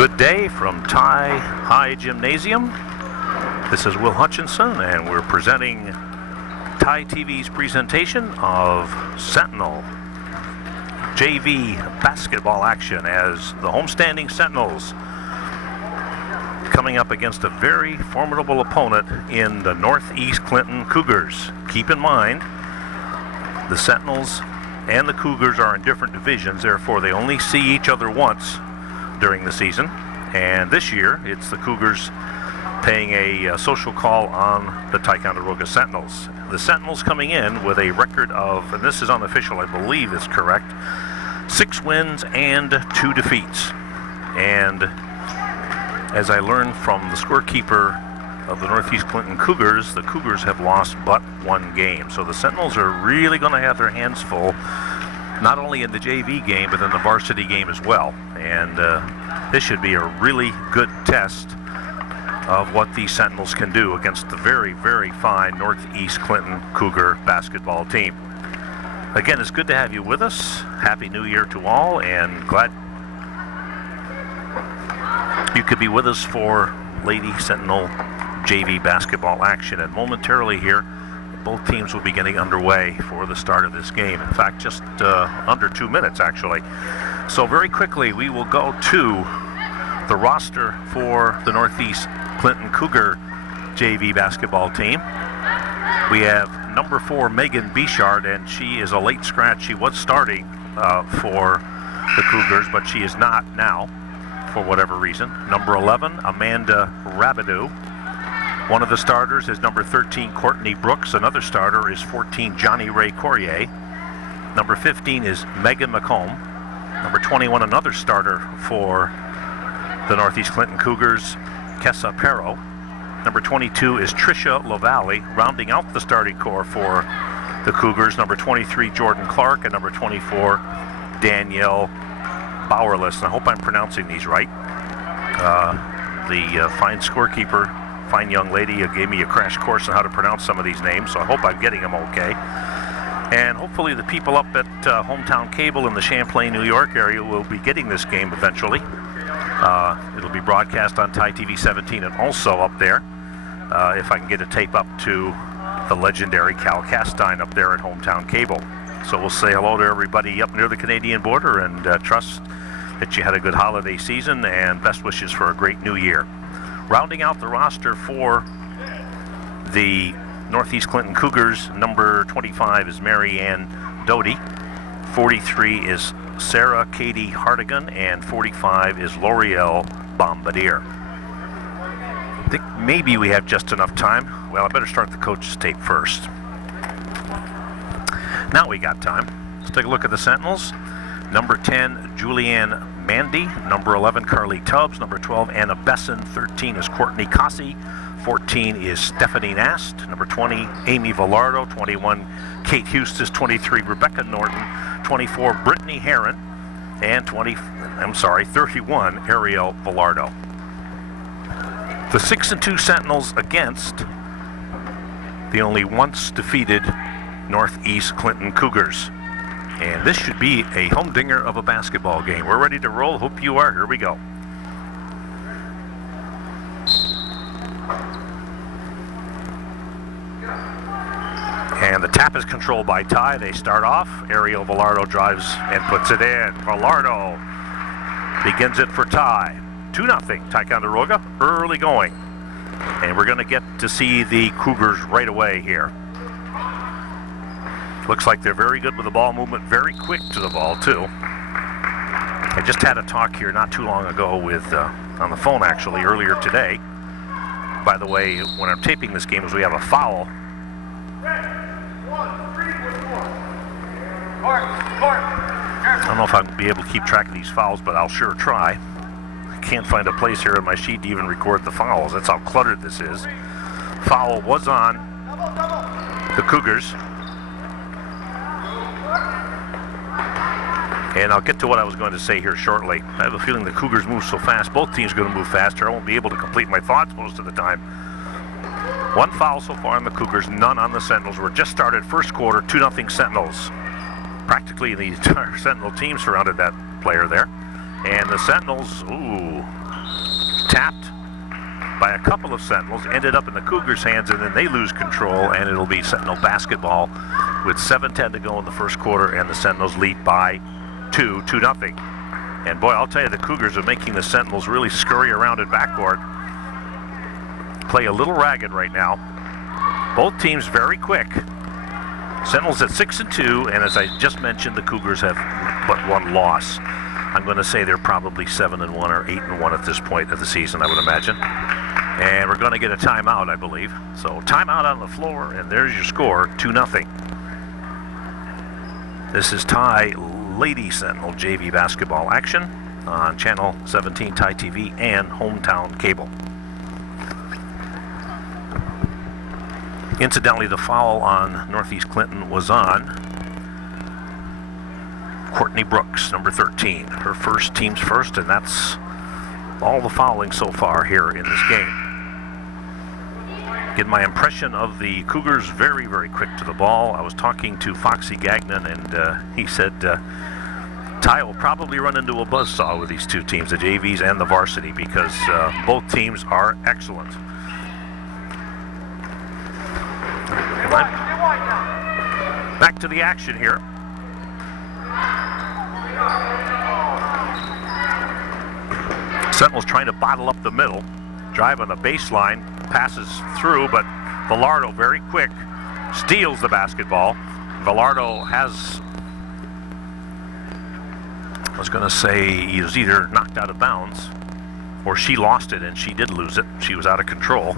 Good day from Thai High Gymnasium. This is Will Hutchinson, and we're presenting Thai TV's presentation of Sentinel JV basketball action as the homestanding Sentinels coming up against a very formidable opponent in the Northeast Clinton Cougars. Keep in mind, the Sentinels and the Cougars are in different divisions, therefore they only see each other once during the season. And this year, it's the Cougars paying a social call on the Ticonderoga Sentinels. The Sentinels coming in with a record of, and this is unofficial, I believe is correct, 6 wins and 2 defeats. And as I learned from the scorekeeper of the Northeast Clinton Cougars, the Cougars have lost but 1 game. So the Sentinels are really going to have their hands full, not only in the JV game, but in the varsity game as well. And this should be a really good test of what these Sentinels can do against the very, very fine Northeast Clinton Cougar basketball team. Again, it's good to have you with us. Happy New Year to all, and glad you could be with us for Lady Sentinel JV basketball action. And momentarily here, both teams will be getting underway for the start of this game. In fact, just under 2 minutes, actually. So very quickly, we will go to the roster for the Northeast Clinton Cougar JV basketball team. We have number 4, Megan Bichard, and she is a late scratch. She was starting for the Cougars, but she is not now, for whatever reason. Number 11, Amanda Rabideau. One of the starters is number 13, Courtney Brooks. Another starter is 14, Johnny Ray Courier. Number 15 is Megan McComb. Number 21, another starter for the Northeast Clinton Cougars, Kessa Perro. Number 22 is Tricia LaValle, rounding out the starting core for the Cougars. Number 23, Jordan Clark, and number 24, Danielle Bowerless. And I hope I'm pronouncing these right. The fine scorekeeper, fine young lady, gave me a crash course on how to pronounce some of these names, so I hope I'm getting them okay. And hopefully the people up at Hometown Cable in the Champlain, New York area will be getting this game eventually. It'll be broadcast on Thai TV 17 and also up there, if I can get a tape up to the legendary Cal Castine up there at Hometown Cable. So we'll say hello to everybody up near the Canadian border and trust that you had a good holiday season and best wishes for a great new year. Rounding out the roster for the Northeast Clinton Cougars, number 25 is Mary Ann Doty, 43 is Sarah Katie Hartigan, and 45 is L'Oreal Bombardier. I think maybe we have just enough time. Well, I better start the coach's tape first. Now we got time. Let's take a look at the Sentinels. Number 10, Julianne Mandy. Number 11, Carly Tubbs. Number 12, Anna Besson. 13 is Courtney Cossey. 14 is Stephanie Nast. Number 20, Amy Villardo. 21, Kate Hustis. 23, Rebecca Norton. 24, Brittany Herron. And 31, Ariel Villardo. The 6-2 Sentinels against the only once defeated Northeast Clinton Cougars. And this should be a humdinger of a basketball game. We're ready to roll. Hope you are. Here we go. And the tap is controlled by Ty. They start off. Ariel Villardo drives and puts it in. Villardo begins it for Ty. 2-0 Ticonderoga, early going. And we're going to get to see the Cougars right away here. Looks like they're very good with the ball movement, very quick to the ball too. I just had a talk here not too long ago with, on the phone actually, earlier today. By the way, when I'm taping this game, we have a foul. I don't know if I'll be able to keep track of these fouls, but I'll sure try. I can't find a place here on my sheet to even record the fouls. That's how cluttered this is. Foul was on the Cougars. And I'll get to what I was going to say here shortly. I have a feeling the Cougars move so fast. Both teams are going to move faster. I won't be able to complete my thoughts most of the time. 1 foul so far on the Cougars, none on the Sentinels. We're just started first quarter, 2-0 Sentinels. Practically the entire Sentinel team surrounded that player there. And the Sentinels, tapped by a couple of Sentinels, ended up in the Cougars' hands, and then they lose control, and it'll be Sentinel basketball with 7:10 to go in the first quarter, and the Sentinels lead by 2-0. And boy, I'll tell you, the Cougars are making the Sentinels really scurry around in backcourt. Play a little ragged right now. Both teams very quick. Sentinels at 6-2, and as I just mentioned, the Cougars have but one loss. I'm going to say they're probably 7-1 or 8-1 at this point of the season, I would imagine. And we're going to get a timeout, I believe. So timeout on the floor, and there's your score, 2-0. This is Ty Lady Sentinel JV basketball action on Channel 17 Ty TV and Hometown Cable. Incidentally, the foul on Northeast Clinton was on Courtney Brooks, number 13. Her first, team's first, and that's all the fouling so far here in this game. Get my impression of the Cougars, very, very quick to the ball. I was talking to Foxy Gagnon, and he said Ty will probably run into a buzzsaw with these two teams, the JVs and the varsity, because both teams are excellent. Back to the action here. Sentinels trying to bottle up the middle. Drive on the baseline, passes through, but Villardo very quick, steals the basketball. Villardo has, I was going to say, he was either knocked out of bounds or she lost it, and she did lose it. She was out of control.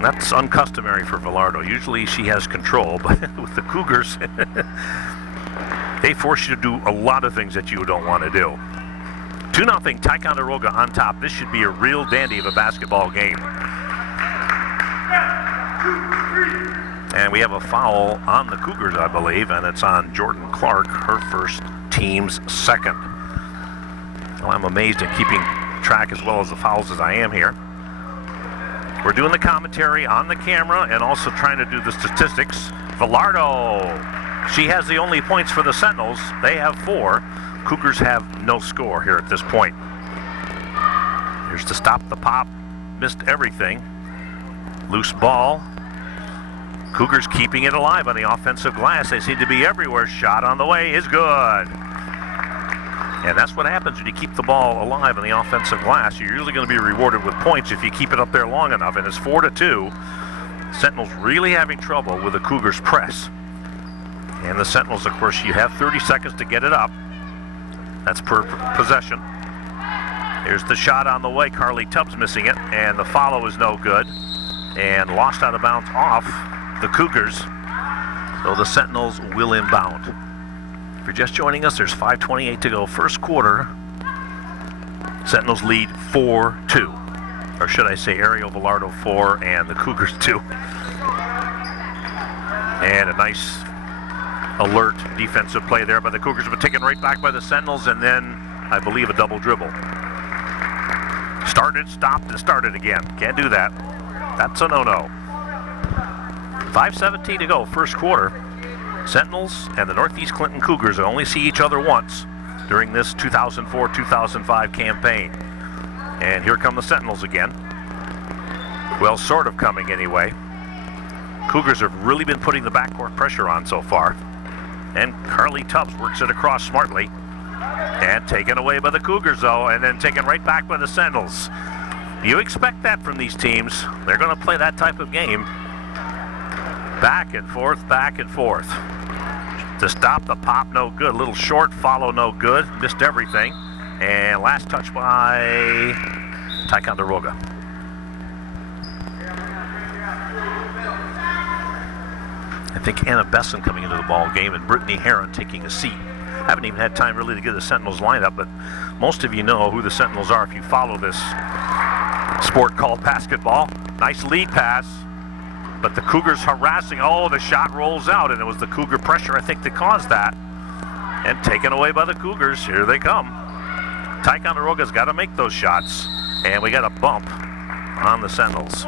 That's uncustomary for Villardo. Usually she has control, but with the Cougars, they force you to do a lot of things that you don't want to do. 2-0 Ticonderoga on top. This should be a real dandy of a basketball game. And we have a foul on the Cougars, I believe, and it's on Jordan Clark, her first, team's second. Well, I'm amazed at keeping track as well as the fouls as I am here. We're doing the commentary on the camera and also trying to do the statistics. Villardo, she has the only points for the Sentinels. They have 4. Cougars have no score here at this point. Here's to stop the pop. Missed everything. Loose ball. Cougars keeping it alive on the offensive glass. They seem to be everywhere. Shot on the way is good. And that's what happens when you keep the ball alive on the offensive glass. You're usually going to be rewarded with points if you keep it up there long enough. And it's 4-2. Sentinels really having trouble with the Cougars press. And the Sentinels, of course, you have 30 seconds to get it up. That's per possession. Here's the shot on the way. Carly Tubbs missing it, and the follow is no good. And lost out of bounds off the Cougars. So the Sentinels will inbound. If you're just joining us, there's 5:28 to go. First quarter. Sentinels lead 4-2. Or should I say Ariel Villardo 4 and the Cougars 2. And a nice alert defensive play there by the Cougars, but taken right back by the Sentinels, and then I believe a double dribble. Started, stopped, and started again. Can't do that. That's a no-no. 5:17 to go, first quarter. Sentinels and the Northeast Clinton Cougars only see each other once during this 2004-2005 campaign. And here come the Sentinels again. Well, sort of coming anyway. Cougars have really been putting the backcourt pressure on so far. And Carly Tubbs works it across smartly. And taken away by the Cougars, though, and then taken right back by the Sentinels. You expect that from these teams. They're going to play that type of game. Back and forth, back and forth. To stop the pop, no good. A little short, follow, no good. Missed everything. And last touch by Ticonderoga. I think Anna Besson coming into the ball game and Brittany Heron taking a seat. Haven't even had time really to get the Sentinels lineup, but most of you know who the Sentinels are if you follow this sport called basketball. Nice lead pass, but the Cougars harassing. Oh, the shot rolls out, and it was the Cougar pressure, I think, that caused that. And taken away by the Cougars. Here they come. Ticonderoga's got to make those shots, and we got a bump on the Sentinels.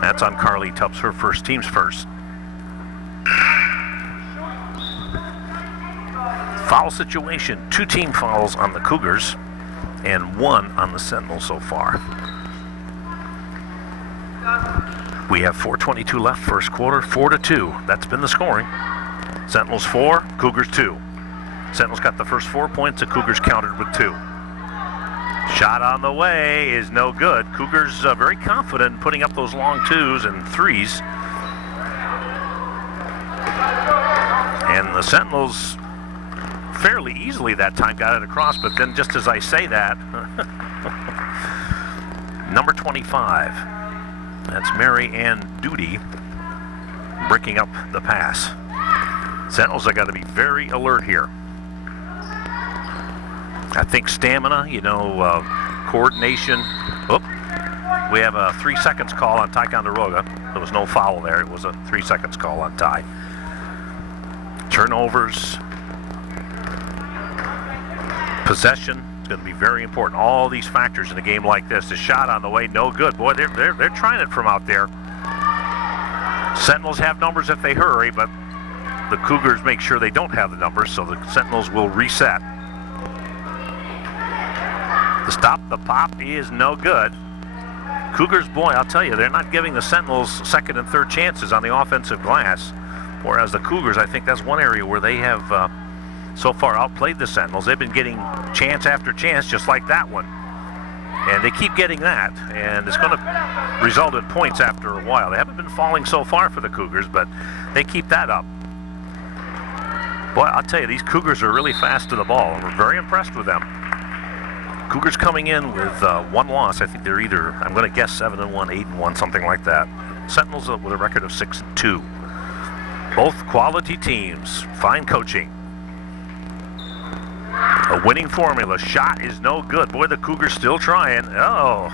That's on Carly Tubbs, her first, team's first. Foul situation, 2 team fouls on the Cougars. and 1 on the Sentinels so far. We have 4:22 left, first quarter, 4-2. That's been the scoring. Sentinels 4, Cougars 2. Sentinels got the first 4 points, the Cougars countered with 2. Shot on the way is no good. Cougars very confident in putting up those long 2s and 3s. And the Sentinels fairly easily that time got it across, but then just as I say that, number 25, that's Mary Ann Duty, breaking up the pass. Sentinels have got to be very alert here. I think stamina, coordination. We have a 3 seconds call on Ticonderoga. There was no foul there. It was a 3 seconds call on Ty. Turnovers. Possession is going to be very important. All these factors in a game like this. The shot on the way, no good. Boy, they're trying it from out there. Sentinels have numbers if they hurry, but the Cougars make sure they don't have the numbers, so the Sentinels will reset. The stop, the pop is no good. Cougars, boy, I'll tell you, they're not giving the Sentinels second and third chances on the offensive glass, whereas the Cougars, I think that's one area where they have so far outplayed the Sentinels. They've been getting chance after chance, just like that one. And they keep getting that, and it's going to result in points after a while. They haven't been falling so far for the Cougars, but they keep that up. Boy, I'll tell you, these Cougars are really fast to the ball, and we're very impressed with them. Cougars coming in with 1 loss. I think they're either, I'm going to guess 7-1, 8-1, something like that. Sentinels with a record of 6-2. Both quality teams, fine coaching. A winning formula. Shot is no good. Boy, the Cougars still trying. Oh,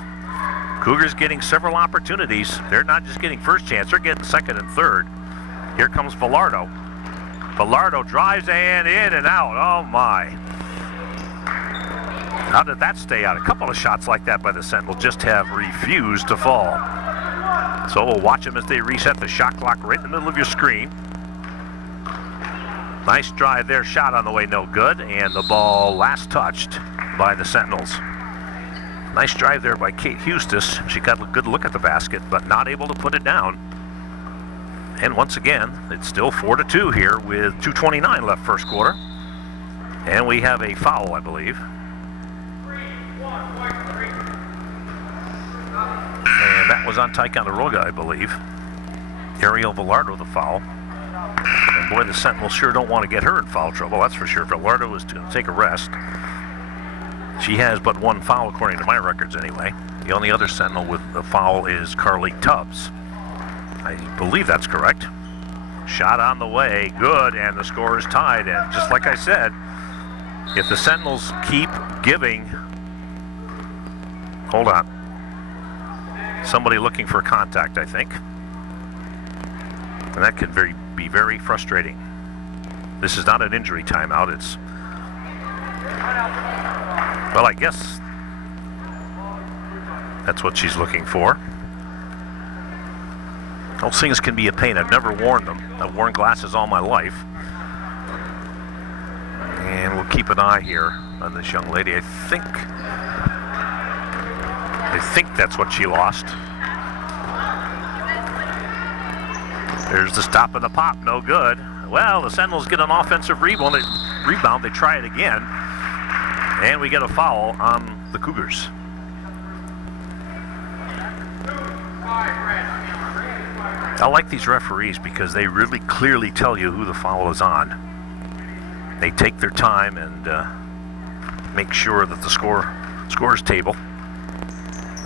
Cougars getting several opportunities. They're not just getting first chance, they're getting second and third. Here comes Velardo. Velardo drives and in and out. Oh my. How did that stay out? A couple of shots like that by the Sentinels just have refused to fall. So we'll watch them as they reset the shot clock right in the middle of your screen. Nice drive there, shot on the way, no good, and the ball last touched by the Sentinels. Nice drive there by Kate Hustis. She got a good look at the basket, but not able to put it down. And once again, it's still 4-2 here with 2:29 left first quarter. And we have a foul, I believe. And that was on Ticonderoga, I believe. Ariel Velardo, the foul. And boy, the Sentinels sure don't want to get her in foul trouble, that's for sure. Velardo is to take a rest. She has but 1 foul, according to my records anyway. The only other Sentinel with a foul is Carly Tubbs. I believe that's correct. Shot on the way, good, and the score is tied. And just like I said, if the Sentinels keep giving... Hold on. Somebody looking for contact, I think. And that could be very frustrating. This is not an injury timeout. It's... Well, I guess that's what she's looking for. Those things can be a pain. I've never worn them. I've worn glasses all my life. And we'll keep an eye here on this young lady. I think that's what she lost. There's the stop and the pop, no good. Well, the Sentinels get an offensive rebound. They try it again. And we get a foul on the Cougars. I like these referees because they really clearly tell you who the foul is on. They take their time and make sure that the scores table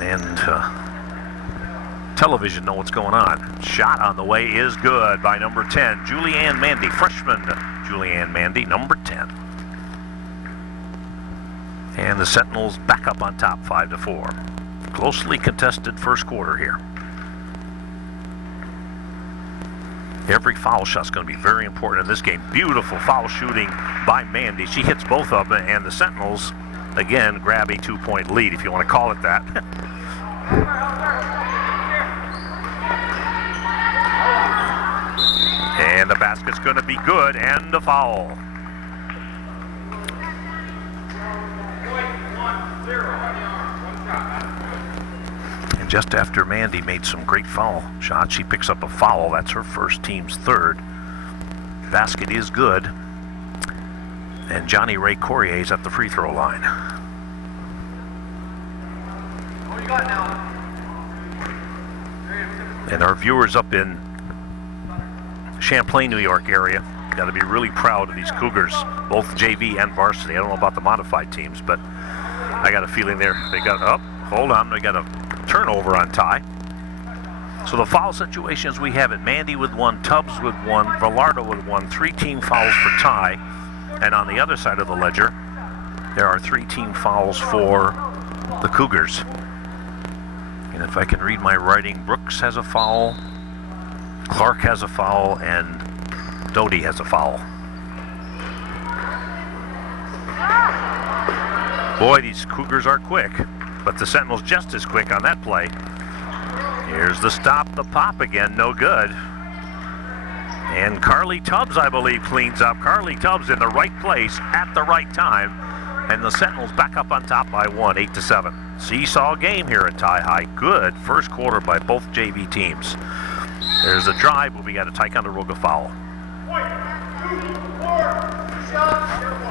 and television know what's going on. Shot on the way is good by number 10, Julianne Mandy, freshman Julianne Mandy, number 10. And the Sentinels back up on top, 5-4. Closely contested first quarter here. Every foul shot's going to be very important in this game. Beautiful foul shooting by Mandy. She hits both of them, and the Sentinels, again, grab a 2-point lead, if you want to call it that. And the basket's going to be good, and a foul. Just after Mandy made some great foul shots, she picks up a foul. That's her first, team's third. Basket is good. And Johnny Ray Courier is at the free throw line. What you got now? And our viewers up in Champlain, New York area got to be really proud of these Cougars, both JV and varsity. I don't know about the modified teams, but I got a feeling they got up. Hold on, they got a turnover on Ty. So the foul situations we have it: Mandy with one, Tubbs with one, Velardo with one, 3 team fouls for Ty. And on the other side of the ledger, there are 3 team fouls for the Cougars. And if I can read my writing, Brooks has a foul, Clark has a foul, and Doty has a foul. Boy, these Cougars are quick, but the Sentinels just as quick on that play. Here's the stop, the pop again, no good. And Carly Tubbs, I believe, cleans up. Carly Tubbs in the right place at the right time. And the Sentinels back up on top by 1, 8-7. Seesaw game here at Tie High. Good first quarter by both JV teams. There's a drive, but we got a Ticonderoga foul.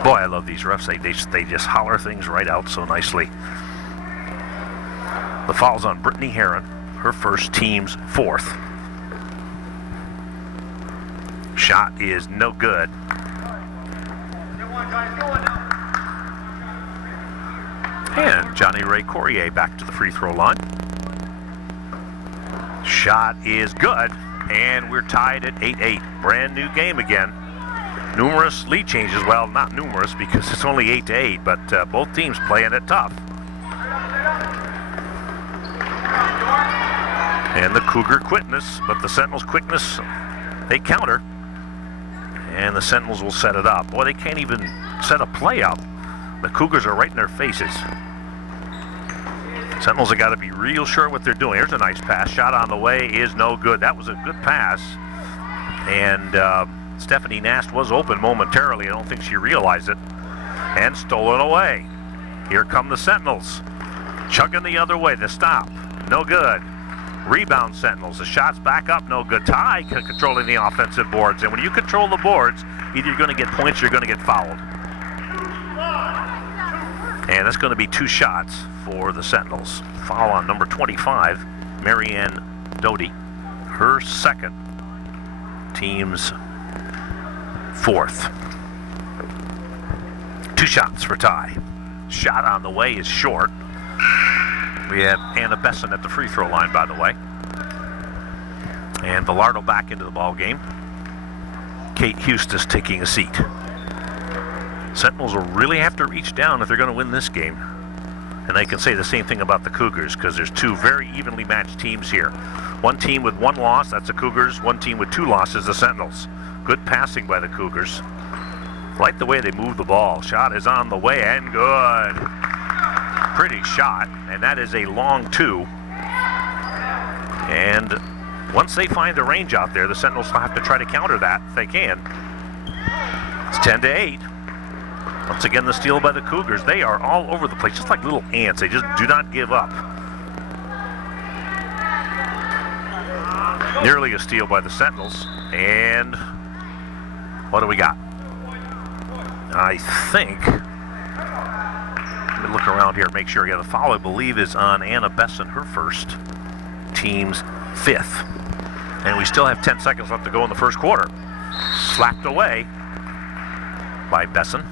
Boy, I love these refs. They just holler things right out so nicely. The foul's on Brittany Heron, her first, team's 4th. Shot is no good. And Johnny Ray Courier back to the free throw line. Shot is good, and we're tied at 8-8. Brand new game again. Numerous lead changes. Well, not numerous because it's only 8-8, but both teams playing it tough. And the Cougar quickness, but the Sentinels' quickness, they counter. And the Sentinels will set it up. Boy, they can't even set a play up. The Cougars are right in their faces. Sentinels have got to be real sure what they're doing. Here's a nice pass. Shot on the way is no good. That was a good pass. And Stephanie Nast was open momentarily. I don't think she realized it. And stolen away. Here come the Sentinels. Chugging the other way. The stop. No good. Rebound Sentinels. The shot's back up. No good. Ty controlling the offensive boards. And when you control the boards, either you're going to get points or you're going to get fouled. And that's going to be 2 shots for the Sentinels. Foul on number 25, Marianne Doty. Her second, team's 4th. 2 shots for Ty. Shot on the way is short. We have Anna Besson at the free throw line, by the way. And Velardo back into the ball game. Kate Hustis taking a seat. Sentinels will really have to reach down if they're going to win this game. And they can say the same thing about the Cougars because there's 2 very evenly matched teams here. One team with 1 loss, that's the Cougars. One team with 2 losses, the Sentinels. Good passing by the Cougars. Like the way they move the ball. Shot is on the way and good. Pretty shot, and that is a long 2. And once they find the range out there, the Sentinels will have to try to counter that if they can. It's 10-8. Once again, the steal by the Cougars. They are all over the place, just like little ants. They just do not give up. Nearly a steal by the Sentinels. And what do we got? I think, let me look around here and make sure. Yeah, the foul, I believe, is on Anna Besson, her first, team's 5th. And we still have 10 seconds left to go in the first quarter. Slapped away by Besson.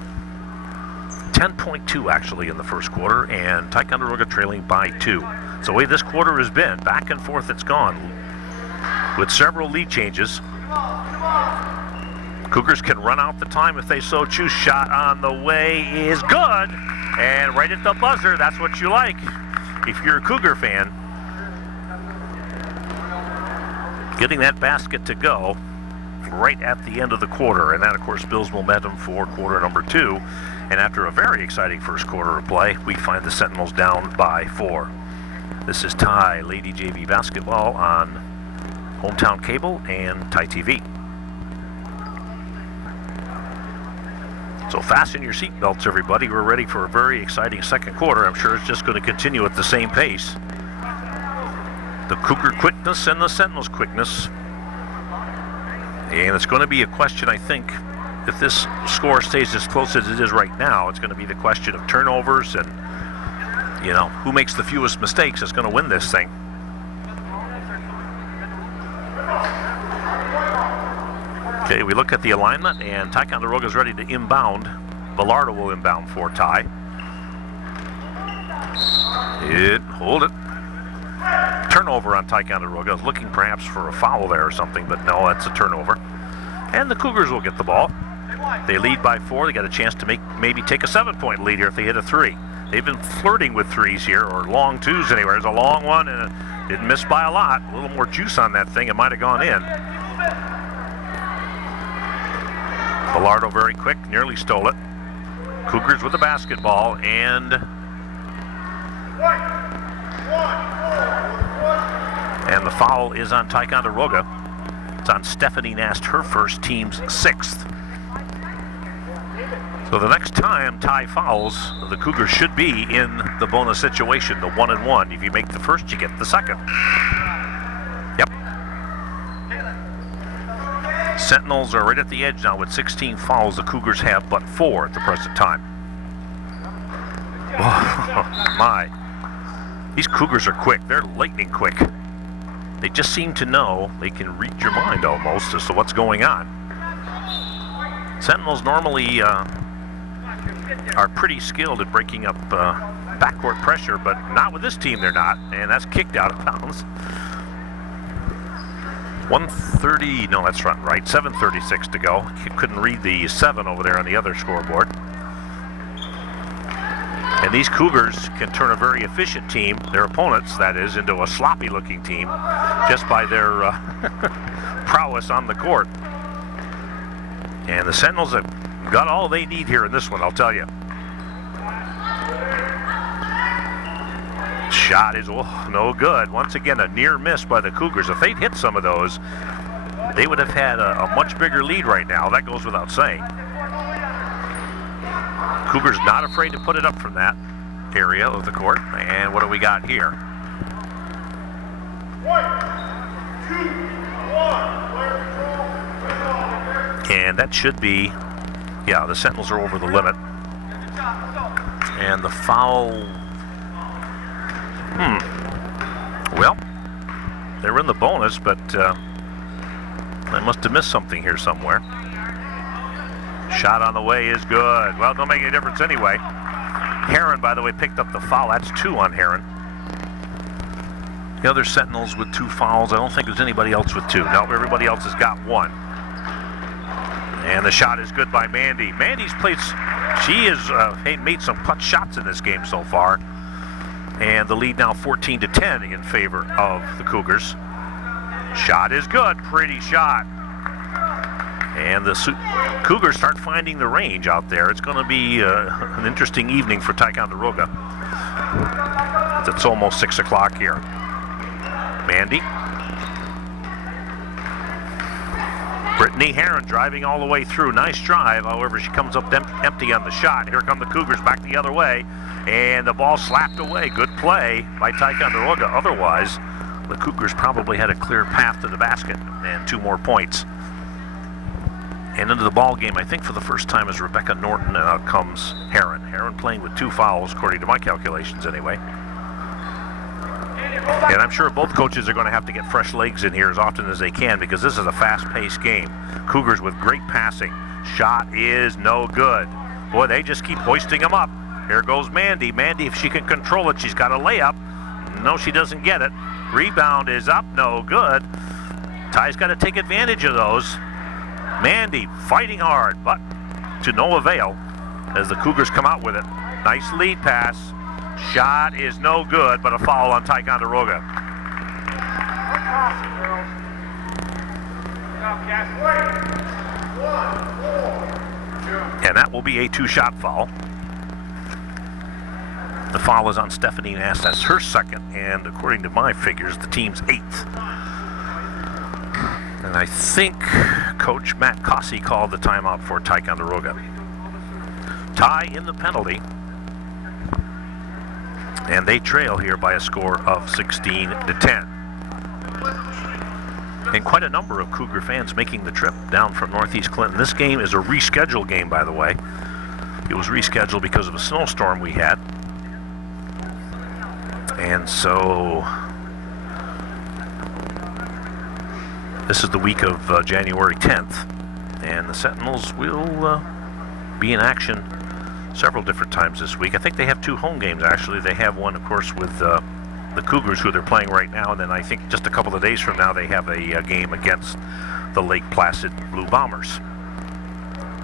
10.2 actually in the first quarter, and Ticonderoga trailing by 2. It's the way this quarter has been. Back and forth it's gone with several lead changes. Cougars can run out the time if they so choose. Shot on the way is good, and right at the buzzer. That's what you like if you're a Cougar fan. Getting that basket to go right at the end of the quarter, and that of course builds momentum for quarter number 2. And after a very exciting first quarter of play, we find the Sentinels down by 4. This is Ty Lady JV Basketball on Hometown Cable and Ty TV. So fasten your seatbelts, everybody. We're ready for a very exciting second quarter. I'm sure it's just going to continue at the same pace. the Cougar quickness and the Sentinels quickness. And it's going to be a question, I think, if this score stays as close as it is right now, it's going to be the question of turnovers and, you know, who makes the fewest mistakes is going to win this thing. Okay, we look at the alignment, and Ticonderoga is ready to inbound. Bellardo will inbound for Ty. Hold it. Turnover on Ticonderoga. I was looking perhaps for a foul there or something, but no, that's a turnover. And the Cougars will get the ball. They lead by 4. They got a chance to maybe take a 7-point lead here if they hit a 3. They've been flirting with 3s here, or long 2s anyway. There's a long one, and it didn't miss by a lot. A little more juice on that thing. It might have gone in. Bellardo very quick, nearly stole it. Cougars with the basketball, and the foul is on Ticonderoga. It's on Stephanie Nast, her first, team's 6th. So the next time Ty fouls, the Cougars should be in the bonus situation, the 1-and-1. If you make the first, you get the second. Yep. Sentinels are right at the edge now with 16 fouls. The Cougars have but 4 at the present time. Oh, my. These Cougars are quick. They're lightning quick. They just seem to know. They can read your mind almost as to what's going on. Sentinels normally are pretty skilled at breaking up backcourt pressure, but not with this team, they're not. And that's kicked out of bounds. 1:30, no, that's not right. 7:36 to go. You couldn't read the 7 over there on the other scoreboard. And these Cougars can turn a very efficient team, their opponents, that is, into a sloppy-looking team just by their prowess on the court. And the Sentinels have got all they need here in this one, I'll tell you. Shot is no good. Once again, a near miss by the Cougars. If they'd hit some of those, they would have had a much bigger lead right now. That goes without saying. Cougars not afraid to put it up from that area of the court. And what do we got here? 1, 2, 1. And that should be, yeah, the Sentinels are over the limit. And the foul, well, they were in the bonus, but they must have missed something here somewhere. Shot on the way is good. Well, don't make any difference anyway. Heron, by the way, picked up the foul. That's 2 on Heron. The other Sentinels with 2 fouls. I don't think there's anybody else with 2. No, everybody else has got 1. And the shot is good by Mandy. Mandy's played, she has made some clutch shots in this game so far. And the lead now 14-10 in favor of the Cougars. Shot is good, pretty shot. And the Cougars start finding the range out there. It's going to be an interesting evening for Ticonderoga. It's almost 6 o'clock here. Mandy. Brittany Heron driving all the way through. Nice drive. However, she comes up empty on the shot. Here come the Cougars back the other way. And the ball slapped away. Good play by Ticonderoga. Otherwise, the Cougars probably had a clear path to the basket and 2 more points. And into the ball game, I think for the first time, is Rebecca Norton, and out comes Heron. Heron playing with 2 fouls, according to my calculations anyway. And I'm sure both coaches are going to have to get fresh legs in here as often as they can, because this is a fast-paced game. Cougars with great passing. Shot is no good. Boy, they just keep hoisting them up. Here goes Mandy. Mandy, if she can control it, she's got a layup. No, she doesn't get it. Rebound is up, no good. Ty's got to take advantage of those. Mandy fighting hard, but to no avail as the Cougars come out with it. Nice lead pass. Shot is no good, but a foul on Ticonderoga. And that will be a 2-shot foul. The foul is on Stephanie Nast. That's her 2nd, and according to my figures, the team's 8th. And I think Coach Matt Cossey called the timeout for Ticonderoga. Tie in the penalty. And they trail here by a score of 16-10. And quite a number of Cougar fans making the trip down from Northeast Clinton. This game is a rescheduled game, by the way. It was rescheduled because of a snowstorm we had. And so this is the week of January 10th. And the Sentinels will be in action several different times this week. I think they have 2 home games, actually. They have one, of course, with the Cougars, who they're playing right now, and then I think just a couple of days from now they have a game against the Lake Placid Blue Bombers.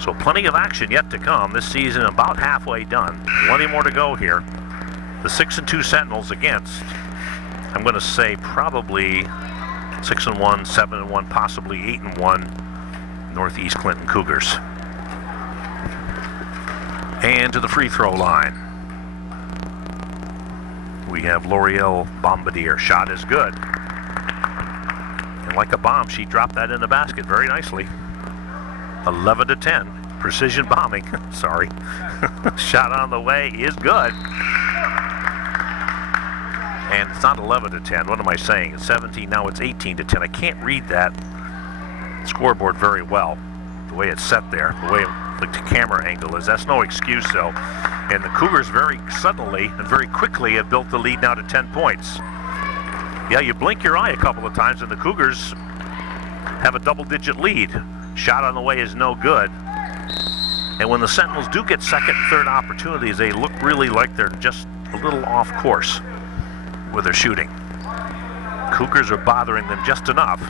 So plenty of action yet to come. This season about halfway done. Plenty more to go here. The 6-2 Sentinels against, I'm going to say probably 6-1, 7-1, possibly 8-1 Northeast Clinton Cougars. And to the free throw line, we have L'Oreal Bombardier. Shot is good. And like a bomb, she dropped that in the basket very nicely. 11-10. Precision bombing. Sorry. Shot on the way is good. And it's not 11-10. What am I saying? It's 17. Now it's 18-10. I can't read that scoreboard very well. The way it's set there. The way the camera angle is. That's no excuse, though. And the Cougars very suddenly and very quickly have built the lead now to 10 points. Yeah, you blink your eye a couple of times and the Cougars have a double-digit lead. Shot on the way is no good. And when the Sentinels do get second and third opportunities, they look really like they're just a little off course with their shooting. Cougars are bothering them just enough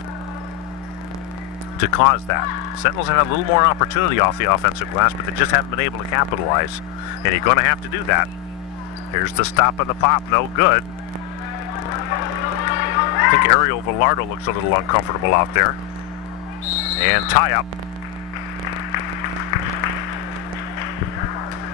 to cause that. Sentinels have had a little more opportunity off the offensive glass, but they just haven't been able to capitalize. And you're going to have to do that. Here's the stop and the pop, no good. I think Ariel Velardo looks a little uncomfortable out there. And tie up.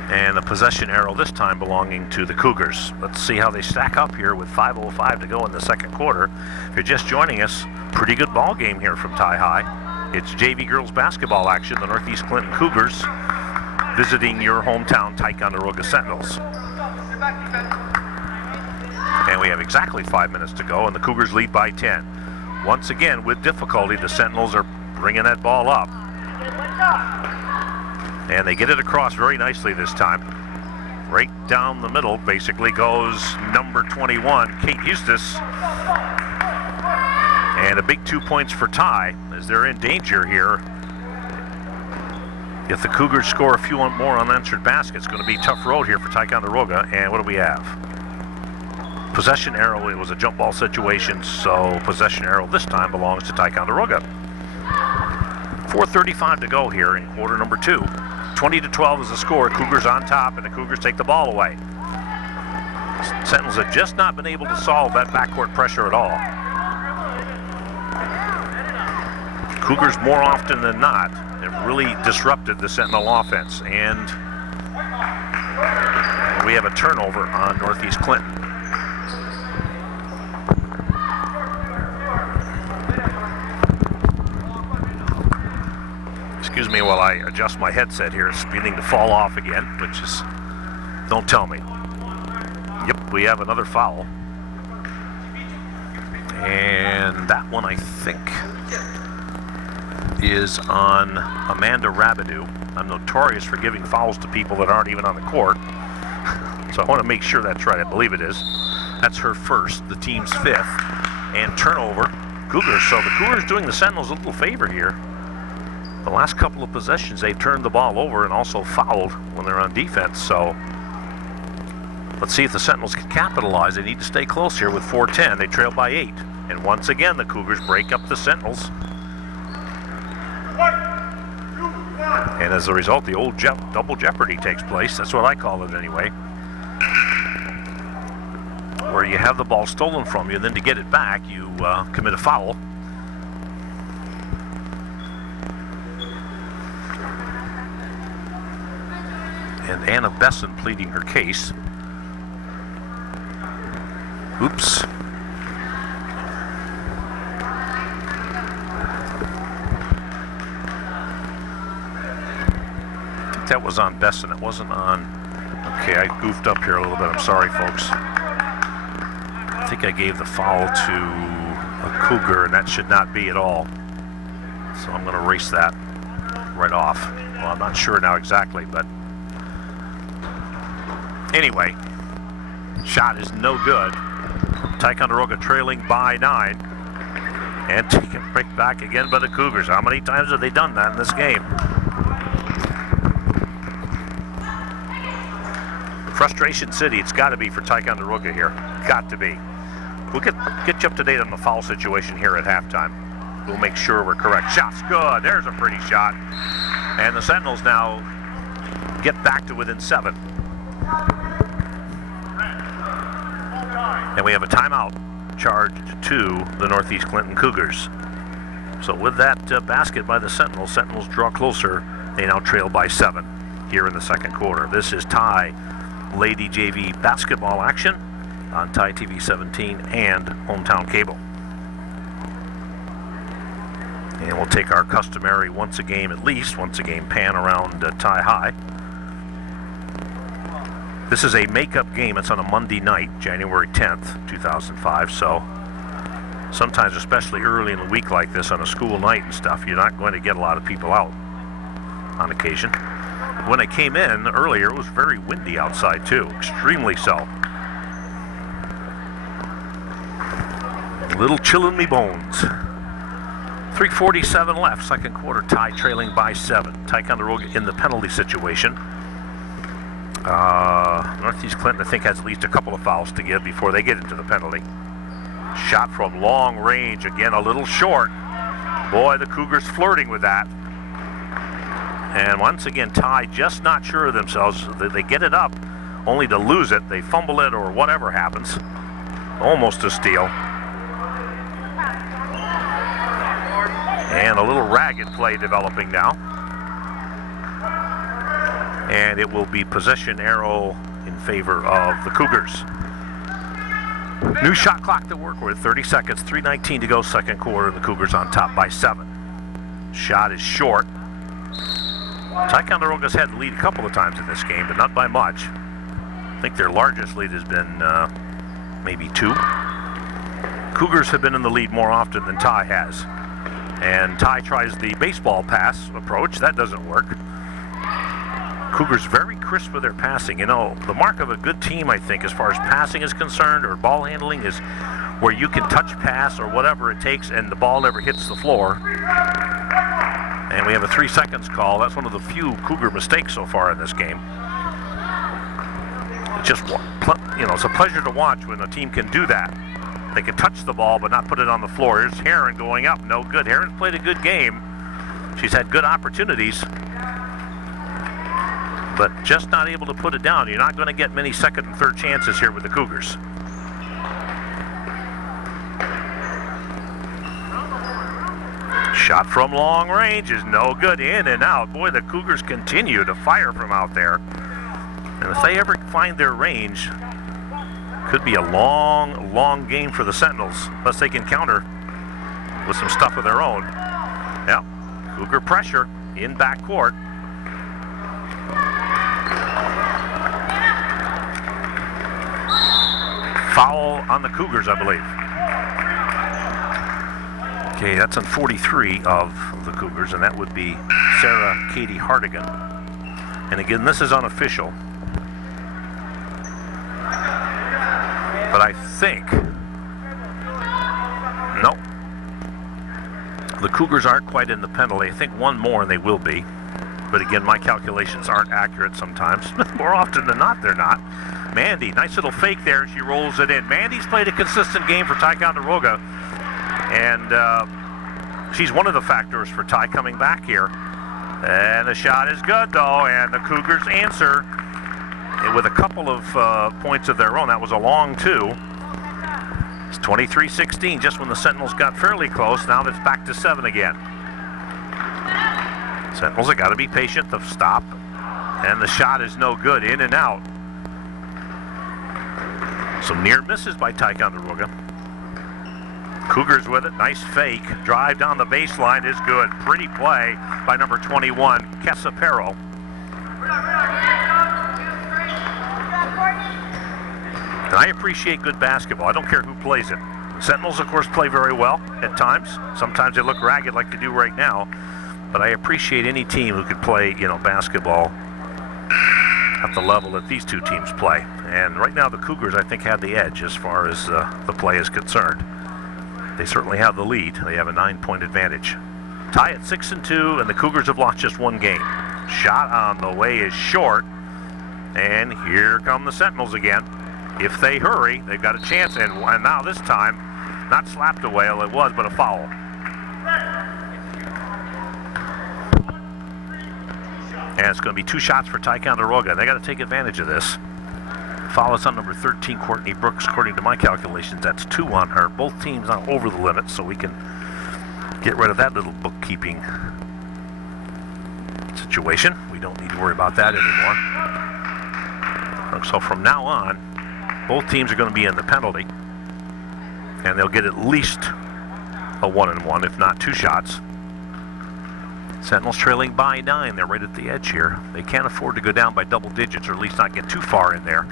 And the possession arrow this time belonging to the Cougars. Let's see how they stack up here with 5:05 to go in the second quarter. If you're just joining us, pretty good ball game here from Tie High. It's JV girls basketball action. The Northeast Clinton Cougars visiting your hometown Ticonderoga Sentinels. And we have exactly 5 minutes to go, and the Cougars lead by 10. Once again, with difficulty, the Sentinels are bringing that ball up. And they get it across very nicely this time. Right down the middle, basically, goes number 21, Kate Eustace. And a big 2 points for Ty, as they're in danger here. If the Cougars score a few more unanswered baskets, it's going to be a tough road here for Ticonderoga. And what do we have? Possession arrow. It was a jump ball situation, so possession arrow this time belongs to Ticonderoga. 4:35 to go here in quarter number 2. 20-12 is the score. Cougars on top, and the Cougars take the ball away. Sentinels have just not been able to solve that backcourt pressure at all. Cougars, more often than not, have really disrupted the Sentinel offense. And we have a turnover on Northeast Clinton. Excuse me while I adjust my headset here. It's beginning to fall off again, which is, don't tell me. Yep, we have another foul. And that one, I think, is on Amanda Rabideau. I'm notorious for giving fouls to people that aren't even on the court. So I want to make sure that's right. I believe it is. That's her first, the team's 5th. And turnover, Cougars. So the Cougars doing the Sentinels a little favor here. The last couple of possessions, they've turned the ball over and also fouled when they're on defense. So let's see if the Sentinels can capitalize. They need to stay close here with 4:10. They trail by 8. And once again, the Cougars break up the Sentinels. And as a result, the old double jeopardy takes place. That's what I call it anyway. Where you have the ball stolen from you, then to get it back, you commit a foul. And Anna Besson pleading her case. Oops. That was on Besson. It wasn't on. Okay, I goofed up here a little bit. I'm sorry, folks. I think I gave the foul to a Cougar, and that should not be at all. So I'm going to erase that right off. Well, I'm not sure now exactly, but anyway, shot is no good. Ticonderoga trailing by 9 and taken right back again by the Cougars. How many times have they done that in this game? Frustration City, it's got to be for Ticonderoga here. Got to be. We'll get you up to date on the foul situation here at halftime. We'll make sure we're correct. Shot's good. There's a pretty shot. And the Sentinels now get back to within 7. And we have a timeout charged to the Northeast Clinton Cougars. So with that basket by the Sentinels, Sentinels draw closer. They now trail by 7 here in the second quarter. This is Tie Lady JV basketball action on Tie TV 17 and Hometown Cable. And we'll take our customary once a game pan around Tie High. This is a makeup game. It's on a Monday night, January 10th, 2005. So sometimes, especially early in the week like this on a school night and stuff, you're not going to get a lot of people out on occasion. When I came in earlier, it was very windy outside too, extremely so. A little chill in me bones. 3:47 left, second quarter. Tie trailing by 7. Ticonderoga in the penalty situation. Northeast Clinton, I think, has at least a couple of fouls to give before they get into the penalty. Shot from long range, again a little short. Boy, the Cougars flirting with that. And once again, Tie just not sure of themselves. They get it up only to lose it. They fumble it or whatever happens. Almost a steal. And a little ragged play developing now. And it will be possession arrow in favor of the Cougars. New shot clock to work with, 30 seconds, 3:19 to go, second quarter, and the Cougars on top by 7. Shot is short. Ticonderoga's had the lead a couple of times in this game, but not by much. I think their largest lead has been maybe 2. Cougars have been in the lead more often than Tie has. And Tie tries the baseball pass approach. That doesn't work. Cougars very crisp with their passing. You know, the mark of a good team, I think, as far as passing is concerned or ball handling, is where you can touch pass or whatever it takes and the ball never hits the floor. And we have a 3 seconds call. That's one of the few Cougar mistakes so far in this game. It's just, it's a pleasure to watch when a team can do that. They can touch the ball but not put it on the floor. Here's Heron going up. No good. Heron's played a good game. She's had good opportunities, but just not able to put it down. You're not going to get many second and third chances here with the Cougars. Shot from long range is no good. In and out. Boy, the Cougars continue to fire from out there. And if they ever find their range, could be a long, long game for the Sentinels, unless they can counter with some stuff of their own. Yep, Cougar pressure in backcourt. Foul on the Cougars, I believe. Okay, that's on 43 of the Cougars, and that would be Sarah Katie Hardigan. And again, this is unofficial. But I think, no, the Cougars aren't quite in the penalty. I think one more and they will be. But again, my calculations aren't accurate sometimes. More often than not, they're not. Mandy, nice little fake there, and she rolls it in. Mandy's played a consistent game for Ticonderoga, and she's one of the factors for Tie coming back here. And the shot is good, though, and the Cougars answer with a couple of points of their own. That was a long 2. It's 23-16, just when the Sentinels got fairly close. Now it's back to 7 again. Sentinels have got to be patient to stop. And the shot is no good, in and out. Some near misses by Ticonderoga. Cougars with it, nice fake. Drive down the baseline is good. Pretty play by number 21, Kessa Perro. And I appreciate good basketball. I don't care who plays it. Sentinels, of course, play very well at times. Sometimes they look ragged like they do right now. But I appreciate any team who could play, basketball at the level that these two teams play. And right now the Cougars, I think, have the edge as far as the play is concerned. They certainly have the lead. They have a 9-point advantage. Tie at 6-2, and the Cougars have lost just one game. Shot on the way is short. And here come the Sentinels again. If they hurry, they've got a chance. And now this time, not slapped away, well, it was, but a foul. And it's going to be 2 shots for Ticonderoga. They got to take advantage of this. Foul is on number 13, Courtney Brooks. According to my calculations, that's 2 on her. Both teams are over the limit, so we can get rid of that little bookkeeping situation. We don't need to worry about that anymore. So from now on, both teams are going to be in the penalty, and they'll get at least a 1-and-1, if not 2 shots. Sentinels trailing by 9. They're right at the edge here. They can't afford to go down by double digits, or at least not get too far in there.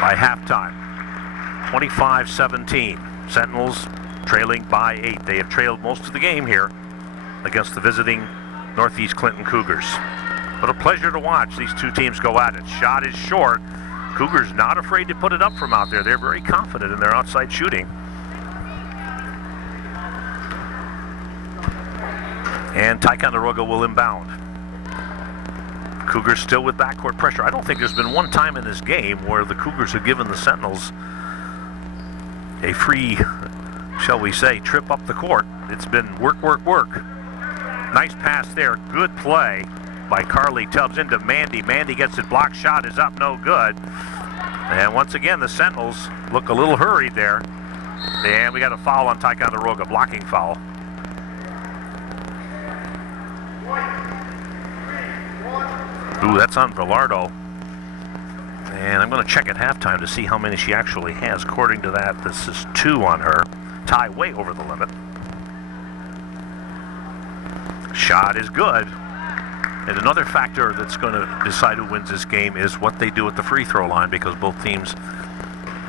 By halftime, 25-17. Sentinels trailing by 8. They have trailed most of the game here against the visiting Northeast Clinton Cougars. But a pleasure to watch these two teams go at it. Shot is short. Cougars not afraid to put it up from out there. They're very confident in their outside shooting. And Ticonderoga will inbound. Cougars still with backcourt pressure. I don't think there's been one time in this game where the Cougars have given the Sentinels a free, shall we say, trip up the court. It's been work, work, work. Nice pass there. Good play by Carly Tubbs into Mandy. Mandy gets it blocked. Shot is up, no good. And once again, the Sentinels look a little hurried there. And we got a foul on Ticonderoga, blocking foul. Ooh, that's on Velardo. And I'm going to check at halftime to see how many she actually has. According to that, this is 2 on her. Tie way over the limit. Shot is good. And another factor that's going to decide who wins this game is what they do at the free throw line, because both teams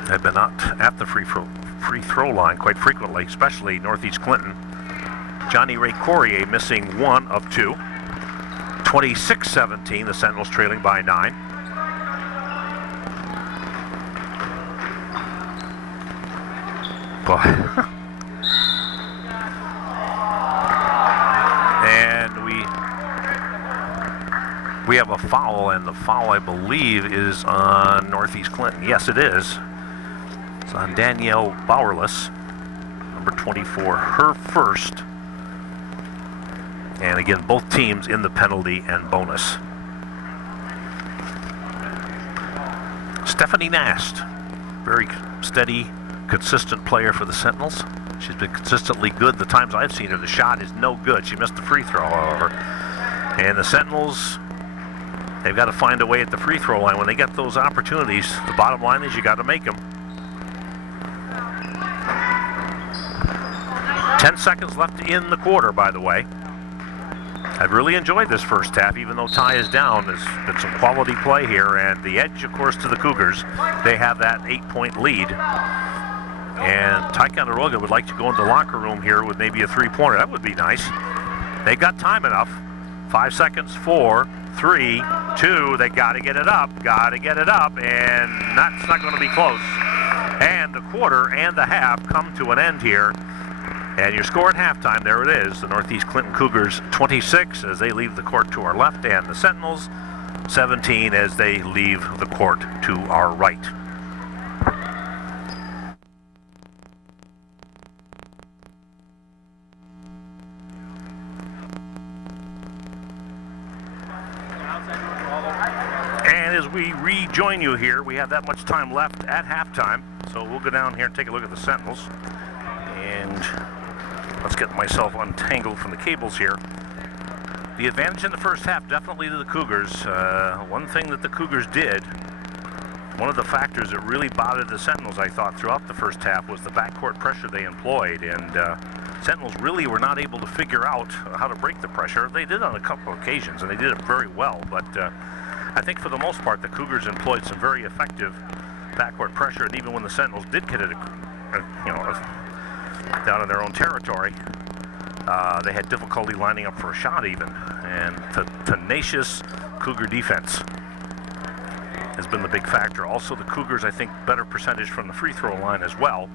have been out at the free throw line quite frequently, especially Northeast Clinton. Johnny Ray Courier missing 1 of 2. 26-17, the Sentinels trailing by 9. Boy. And we have a foul, and the foul, I believe, is on Northeast Clinton. Yes, it is. It's on Danielle Bowerless, number 24, her first. And again, both teams in the penalty and bonus. Stephanie Nast, very steady, consistent player for the Sentinels. She's been consistently good the times I've seen her. The shot is no good. She missed the free throw, however. And the Sentinels, they've got to find a way at the free throw line. When they get those opportunities, the bottom line is you got to make them. 10 seconds left in the quarter, by the way. I've really enjoyed this first half, even though tie is down. There's been some quality play here, and the edge, of course, to the Cougars. They have that 8-point lead. And Ticonderoga would like to go into the locker room here with maybe a 3-pointer. That would be nice. They've got time enough. 5 seconds, 4, 3, 2. They got to get it up. Got to get it up, and that's not going to be close. And the quarter and the half come to an end here. And your score at halftime, there it is. The Northeast Clinton Cougars 26 as they leave the court to our left, and the Sentinels 17 as they leave the court to our right. And as we rejoin you here, we have that much time left at halftime, so we'll go down here and take a look at the Sentinels. And let's get myself untangled from the cables here. The advantage in the first half definitely to the Cougars. One thing that the Cougars did, one of the factors that really bothered the Sentinels, I thought, throughout the first half was the backcourt pressure they employed. And Sentinels really were not able to figure out how to break the pressure. They did on a couple of occasions, and they did it very well. But I think for the most part, the Cougars employed some very effective backcourt pressure. And even when the Sentinels did get it down in their own territory. They had difficulty lining up for a shot even, and tenacious Cougar defense has been the big factor. Also, the Cougars, I think, better percentage from the free throw line as well.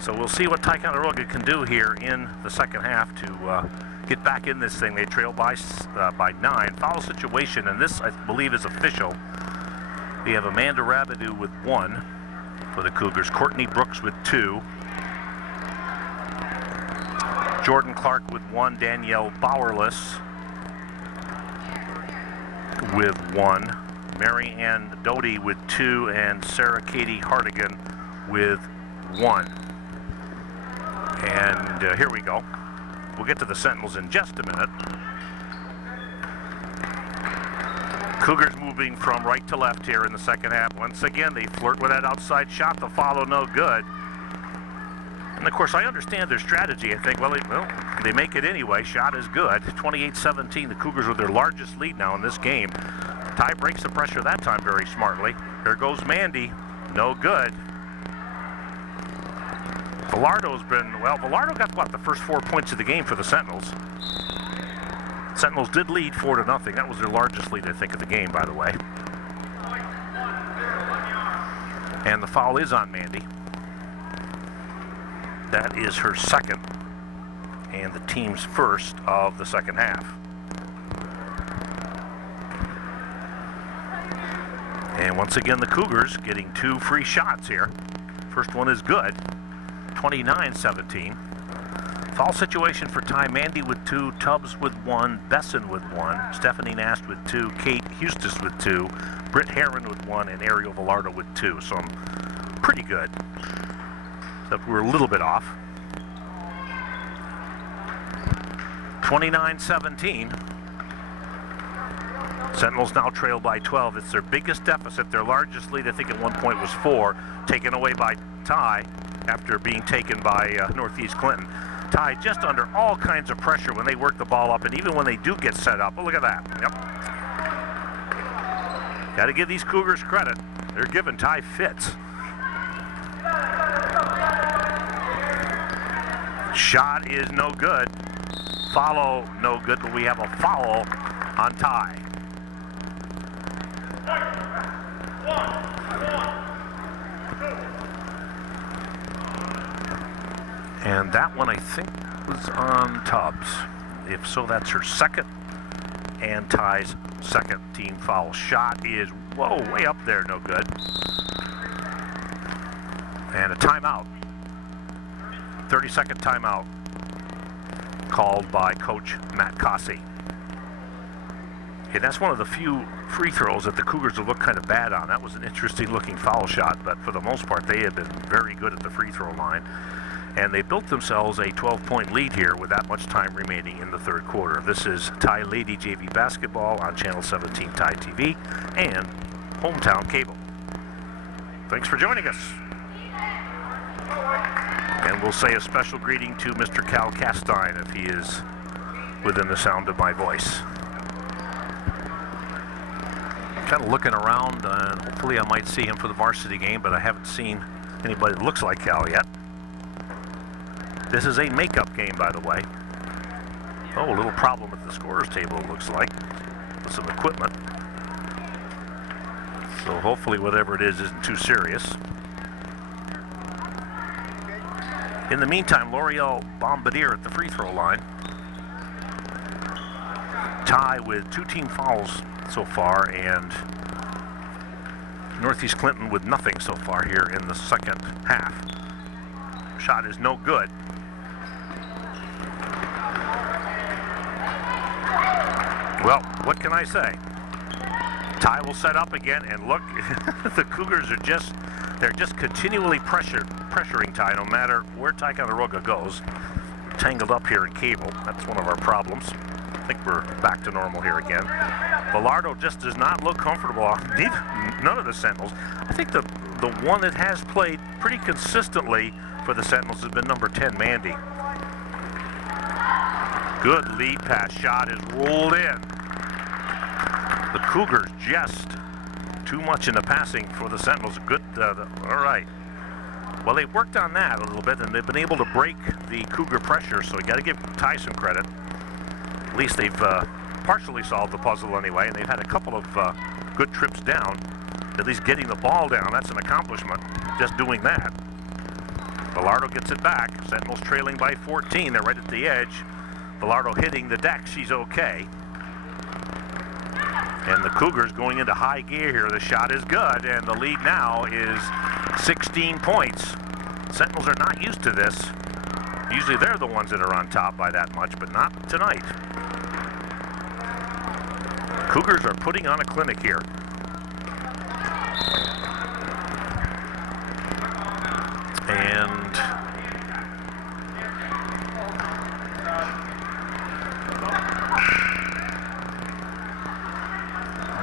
So we'll see what Ticonderoga can do here in the second half to get back in this thing. They trail by 9. Foul situation, and this, I believe, is official. We have Amanda Rabideau with 1 for the Cougars. Courtney Brooks with 2. Jordan Clark with 1. Danielle Bowerless with 1. Mary Ann Doty with 2. And Sarah Katie Hardigan with 1. And here we go. We'll get to the Sentinels in just a minute. Cougars moving from right to left here in the second half. Once again, they flirt with that outside shot. The follow, no good. And of course, I understand their strategy. I think, well, they make it anyway. Shot is good. 28-17, the Cougars with their largest lead now in this game. Ty breaks the pressure that time very smartly. There goes Mandy. No good. Villardo's been, Villardo got, the first 4 points of the game for the Sentinels. Sentinels did lead 4-0. That was their largest lead, I think, of the game, by the way. And the foul is on Mandy. That is her second, and the team's first of the second half. And once again, the Cougars getting 2 free shots here. First one is good. 29-17. Foul situation for Ty. Mandy with 2, Tubbs with 1, Besson with 1, Stephanie Nast with 2, Kate Hustis with 2, Britt Herron with 1, and Ariel Villardo with 2. So I'm pretty good. Except we're a little bit off. 29-17. Sentinels now trail by 12. It's their biggest deficit. Their largest lead, I think, at one point was 4, taken away by Ty after being taken by Northeast Clinton. Ty just under all kinds of pressure when they work the ball up, and even when they do get set up. Oh, look at that. Yep. Got to give these Cougars credit. They're giving Ty fits. Shot is no good. Follow no good, but we have a foul on Ty. And that one, I think, was on Tubbs. If so, that's her second and Ty's second team foul. Shot is, way up there, no good. And a timeout. 30-second timeout called by Coach Matt Cossey. Okay, that's one of the few free throws that the Cougars have looked kind of bad on. That was an interesting looking foul shot, but for the most part, they have been very good at the free throw line. And they built themselves a 12-point lead here with that much time remaining in the third quarter. This is Ty Lady JV Basketball on Channel 17 Ty TV and Hometown Cable. Thanks for joining us. And we'll say a special greeting to Mr. Cal Castine if he is within the sound of my voice. Kind of looking around, and hopefully I might see him for the varsity game, but I haven't seen anybody that looks like Cal yet. This is a makeup game, by the way. Oh, a little problem at the scorer's table, it looks like, with some equipment. So hopefully whatever it is isn't too serious. In the meantime, L'Oreal Bombardier at the free throw line. Ty with 2 team fouls so far, and Northeast Clinton with nothing so far here in the second half. Shot is no good. Well, what can I say? Ty will set up again, and look, the Cougars are they're just continually pressuring Ty, no matter where Ticonderoga goes. Tangled up here in cable. That's one of our problems. I think we're back to normal here again. Villardo just does not look comfortable. None of the Sentinels. I think the one that has played pretty consistently for the Sentinels has been number 10, Mandy. Good lead pass. Shot is rolled in. The Cougars just too much in the passing for the Sentinels. Good, all right. Well, they've worked on that a little bit, and they've been able to break the Cougar pressure, so you got to give Ty some credit. At least they've partially solved the puzzle anyway, and they've had a couple of good trips down. At least getting the ball down, that's an accomplishment, just doing that. Velardo gets it back. Sentinels trailing by 14. They're right at the edge. Velardo hitting the deck. She's okay. And the Cougars going into high gear here. The shot is good, and the lead now is 16 points. Sentinels are not used to this. Usually they're the ones that are on top by that much, but not tonight. Cougars are putting on a clinic here. And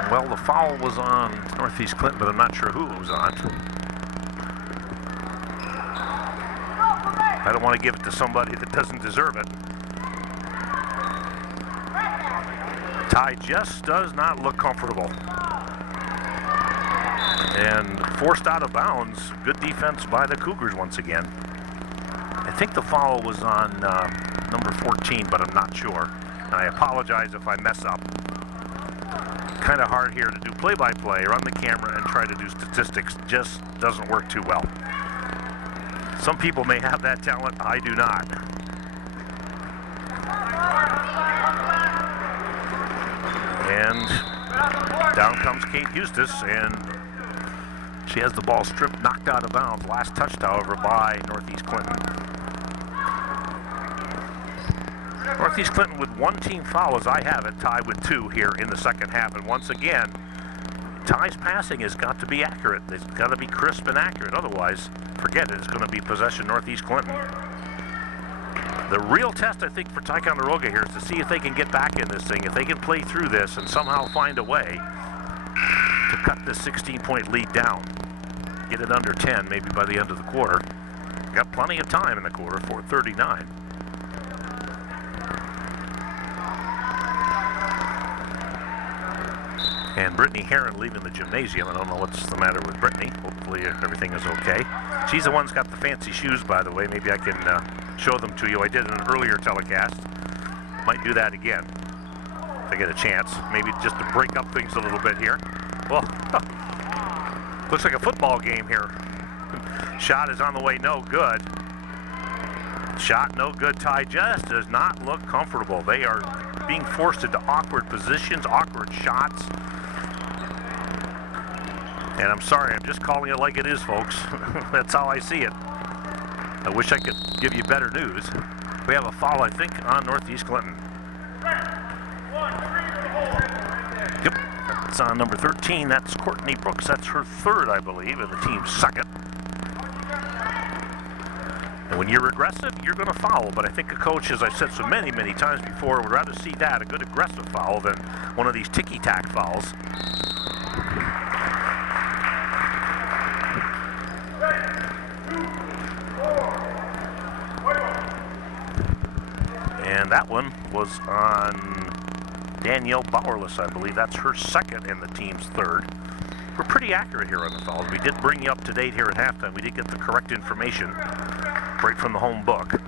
well, the foul was on Northeast Clinton, but I'm not sure who it was on. I don't want to give it to somebody that doesn't deserve it. Ty just does not look comfortable. And forced out of bounds. Good defense by the Cougars once again. I think the foul was on number 14, but I'm not sure. And I apologize if I mess up. Kind of hard here to do play-by-play, run the camera, and try to do statistics. Just doesn't work too well. Some people may have that talent. I do not. And down comes Kate Eustace, and she has the ball stripped, knocked out of bounds. Last touched, however, by Northeast Clinton. Northeast Clinton with one team foul, as I have it, tied with 2 here in the second half. And once again, Ty's passing has got to be accurate. It's got to be crisp and accurate. Otherwise, forget it. It's going to be possession Northeast Clinton. The real test, I think, for Ticonderoga here is to see if they can get back in this thing, if they can play through this and somehow find a way to cut this 16-point lead down. Get it under 10, maybe by the end of the quarter. Got plenty of time in the quarter, 4:39. And Brittany Heron leaving the gymnasium. I don't know what's the matter with Brittany. Hopefully everything is okay. She's the one that's got the fancy shoes, by the way. Maybe I can show them to you. I did in an earlier telecast. Might do that again if I get a chance. Maybe just to break up things a little bit here. Well, looks like a football game here. Shot is on the way, no good. Shot no good. Ty just does not look comfortable. They are being forced into awkward positions, awkward shots. And I'm sorry, I'm just calling it like it is, folks. That's how I see it. I wish I could give you better news. We have a foul, I think, on Northeast Clinton. Yep, it's on number 13. That's Courtney Brooks. That's her 3rd, I believe, and the team's 2nd. And when you're aggressive, you're going to foul. But I think a coach, as I've said so many, many times before, would rather see that, a good aggressive foul, than one of these ticky-tack fouls. And that one was on Danielle Bowerless, I believe. That's her 2nd and the team's 3rd. We're pretty accurate here on the fouls. We did bring you up to date here at halftime. We did get the correct information right from the home book.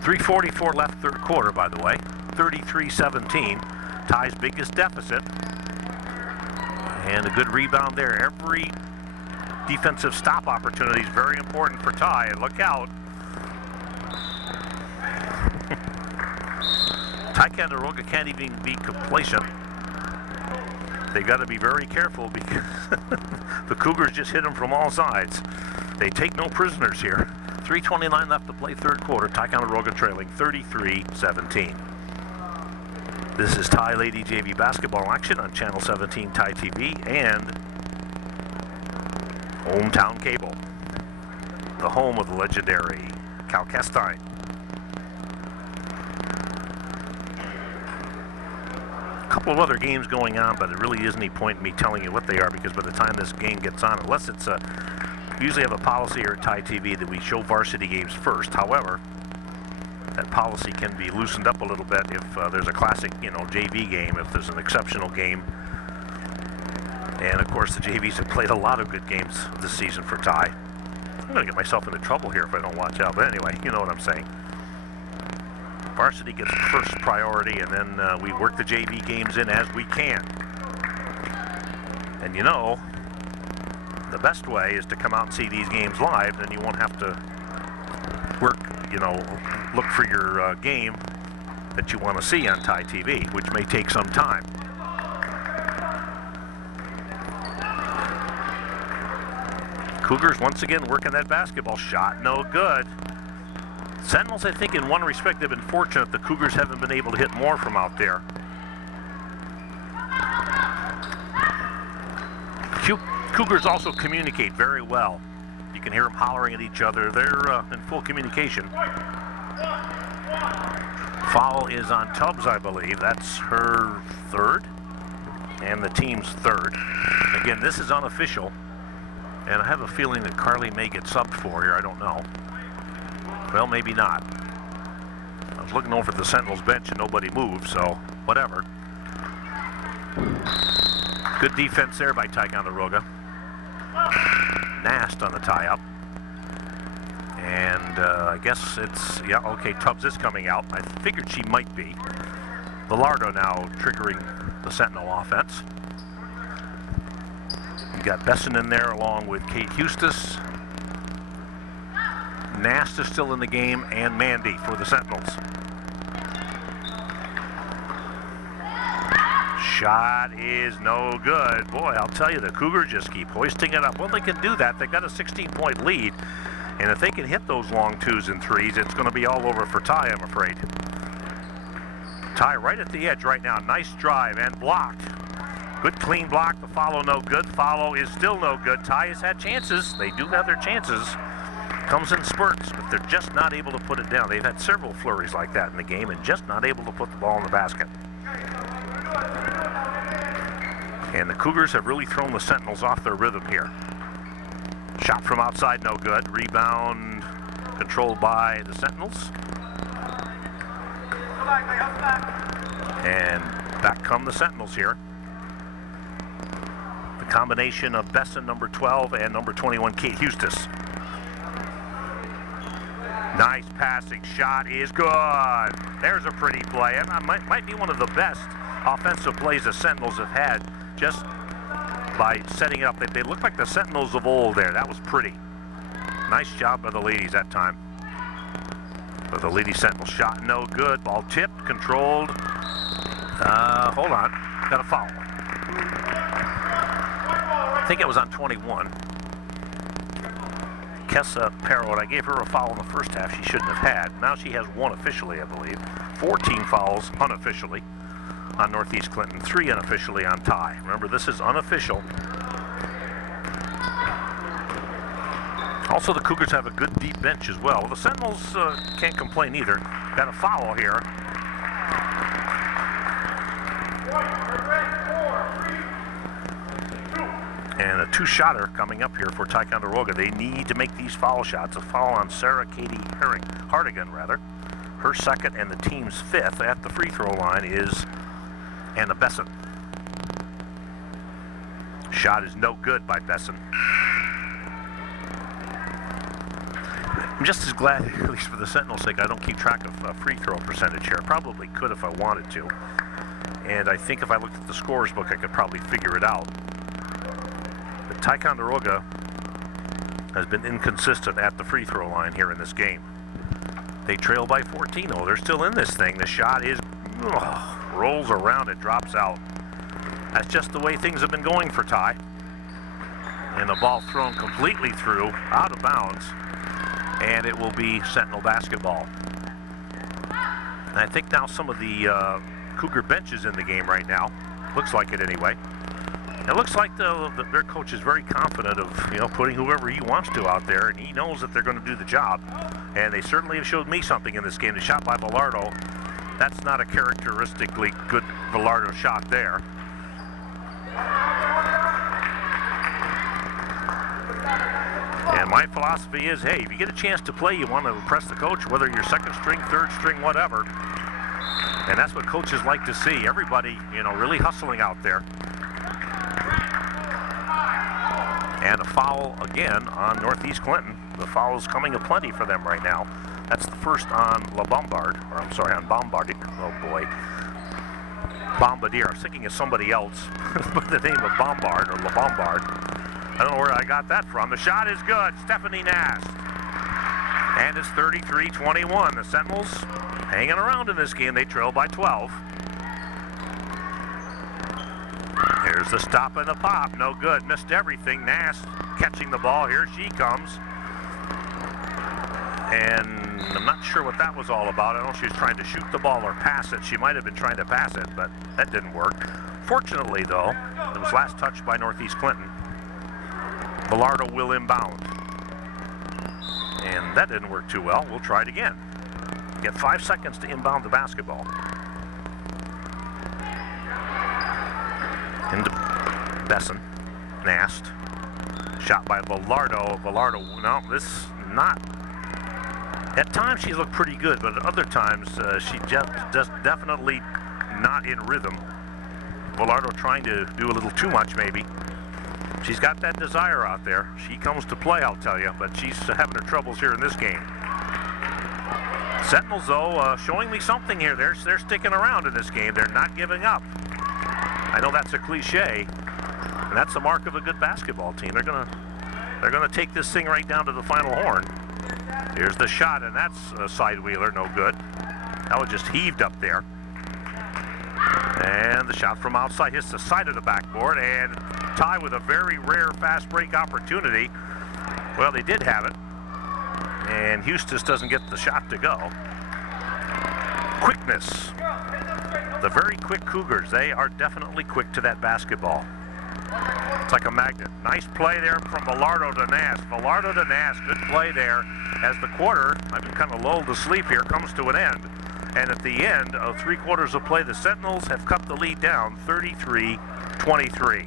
3:44 left, 3rd quarter, by the way. 33-17. Ty's biggest deficit. And a good rebound there. Every defensive stop opportunity is very important for Ty. And look out. Ticonderoga can't even be complacent. They got to be very careful because the Cougars just hit them from all sides. They take no prisoners here. 3:29 left to play, 3rd quarter. Ticonderoga trailing 33-17. This is Ty Lady JV basketball action on Channel 17 Ty TV and Hometown Cable, the home of the legendary Cal Castine. A couple of other games going on, but it really isn't any point in me telling you what they are because by the time this game gets on, unless it's we usually have a policy here at Ty TV that we show varsity games first. However, that policy can be loosened up a little bit if there's a classic, JV game, if there's an exceptional game And of course, the JVs have played a lot of good games this season for Ty. I'm going to get myself into trouble here if I don't watch out. But anyway, you know what I'm saying. Varsity gets first priority, and then we work the JV games in as we can. And you know, the best way is to come out and see these games live. Then you won't have to work, you know, look for your game that you want to see on Ty TV, which may take some time. Cougars once again working that basketball shot. No good. Sentinels, I think in one respect, they've been fortunate. The Cougars haven't been able to hit more from out there. Cougars also communicate very well. You can hear them hollering at each other. They're in full communication. Foul is on Tubbs, I believe. That's her third, and the team's third. Again, this is unofficial, and I have a feeling that Carly may get subbed for here. I don't know. Well, maybe not. I was looking over at the Sentinels bench and nobody moved, so whatever. Good defense there by Ticonderoga. Nast on the tie-up. And I guess it's, yeah, okay, Tubbs is coming out. I figured she might be. Villardo now triggering the Sentinel offense. You got Besson in there along with Kate Hustis. Nast is still in the game, and Mandy for the Sentinels. Shot is no good. Boy, I'll tell you, the Cougars just keep hoisting it up. Well, they can do that. They've got a 16-point lead, and if they can hit those long 2s and 3s, it's going to be all over for Ty, I'm afraid. Ty right at the edge right now. Nice drive and blocked. Good clean block. The follow no good. Follow is still no good. Ty has had chances. They do have their chances. Comes in spurts, but they're just not able to put it down. They've had several flurries like that in the game and just not able to put the ball in the basket. And the Cougars have really thrown the Sentinels off their rhythm here. Shot from outside, no good. Rebound controlled by the Sentinels. And back come the Sentinels here. The combination of Besson, number 12, and number 21, Kate Hustis. Nice passing shot is good. There's a pretty play. And might be one of the best offensive plays the Sentinels have had just by setting it up. They look like the Sentinels of old there. That was pretty. Nice job by the ladies that time. But the Lady Sentinel shot no good. Ball tipped, controlled. Hold on. Got a foul. I think it was on 21. Kessa Parrott, I gave her a foul in the first half she shouldn't have had. Now she has one officially, I believe. 14 fouls unofficially on Northeast Clinton, 3 unofficially on Ty. Remember, this is unofficial. Also, the Cougars have a good deep bench as well. The Sentinels can't complain either. Got a foul here. And a 2-shotter coming up here for Ticonderoga. They need to make these foul shots. A foul on Sarah Katie Hardigan, rather. Her second and the team's 5th at the free throw line is Anna Besson. Shot is no good by Besson. I'm just as glad, at least for the Sentinel's sake, I don't keep track of free throw percentage here. I probably could if I wanted to. And I think if I looked at the scorer's book, I could probably figure it out. But Ticonderoga has been inconsistent at the free throw line here in this game. They trail by 14, though. They're still in this thing. The shot is, rolls around, it drops out. That's just the way things have been going for Ty. And the ball thrown completely through, out of bounds. And it will be Sentinel basketball. And I think now some of the Cougar bench is in the game right now. Looks like it anyway. It looks like their coach is very confident of putting whoever he wants to out there, and he knows that they're going to do the job. And they certainly have showed me something in this game. The shot by Villardo, that's not a characteristically good Villardo shot there. And my philosophy is, hey, if you get a chance to play, you want to impress the coach, whether you're second string, third string, whatever. And that's what coaches like to see. Everybody, really hustling out there. And a foul again on Northeast Clinton. The foul is coming aplenty for them right now. That's the first on on Bombardier. Oh boy. Bombardier. I was thinking of somebody else by the name of Bombard or La Bombard. I don't know where I got that from. The shot is good. Stephanie Nast. And it's 33-21. The Sentinels hanging around in this game. They trail by 12. Here's the stop and the pop. No good. Missed everything. Nast catching the ball. Here she comes. And I'm not sure what that was all about. I don't know if she was trying to shoot the ball or pass it. She might have been trying to pass it, but that didn't work. Fortunately, though, it was last touched by Northeast Clinton. Villardo will inbound. And that didn't work too well. We'll try it again. Get 5 seconds to inbound the basketball. Into Besson. Nast. Shot by Villardo. Villardo, no, this not. At times she's looked pretty good, but at other times she just definitely not in rhythm. Villardo trying to do a little too much maybe. She's got that desire out there. She comes to play, I'll tell you, but she's having her troubles here in this game. Sentinels, though, showing me something here. They're sticking around in this game. They're not giving up. I know that's a cliche, and that's the mark of a good basketball team. They're gonna take this thing right down to the final horn. Here's the shot, and that's a side wheeler, no good. That was just heaved up there. And the shot from outside hits the side of the backboard, and Ty with a very rare fast break opportunity. Well, they did have it, and Eustis doesn't get the shot to go. Quickness. The very quick Cougars, they are definitely quick to that basketball. It's like a magnet. Nice play there from Villardo to Nast. Villardo to Nast, good play there. As the quarter, I've been kind of lulled to sleep here, comes to an end. And at the end of 3 quarters of play, the Sentinels have cut the lead down 33-23.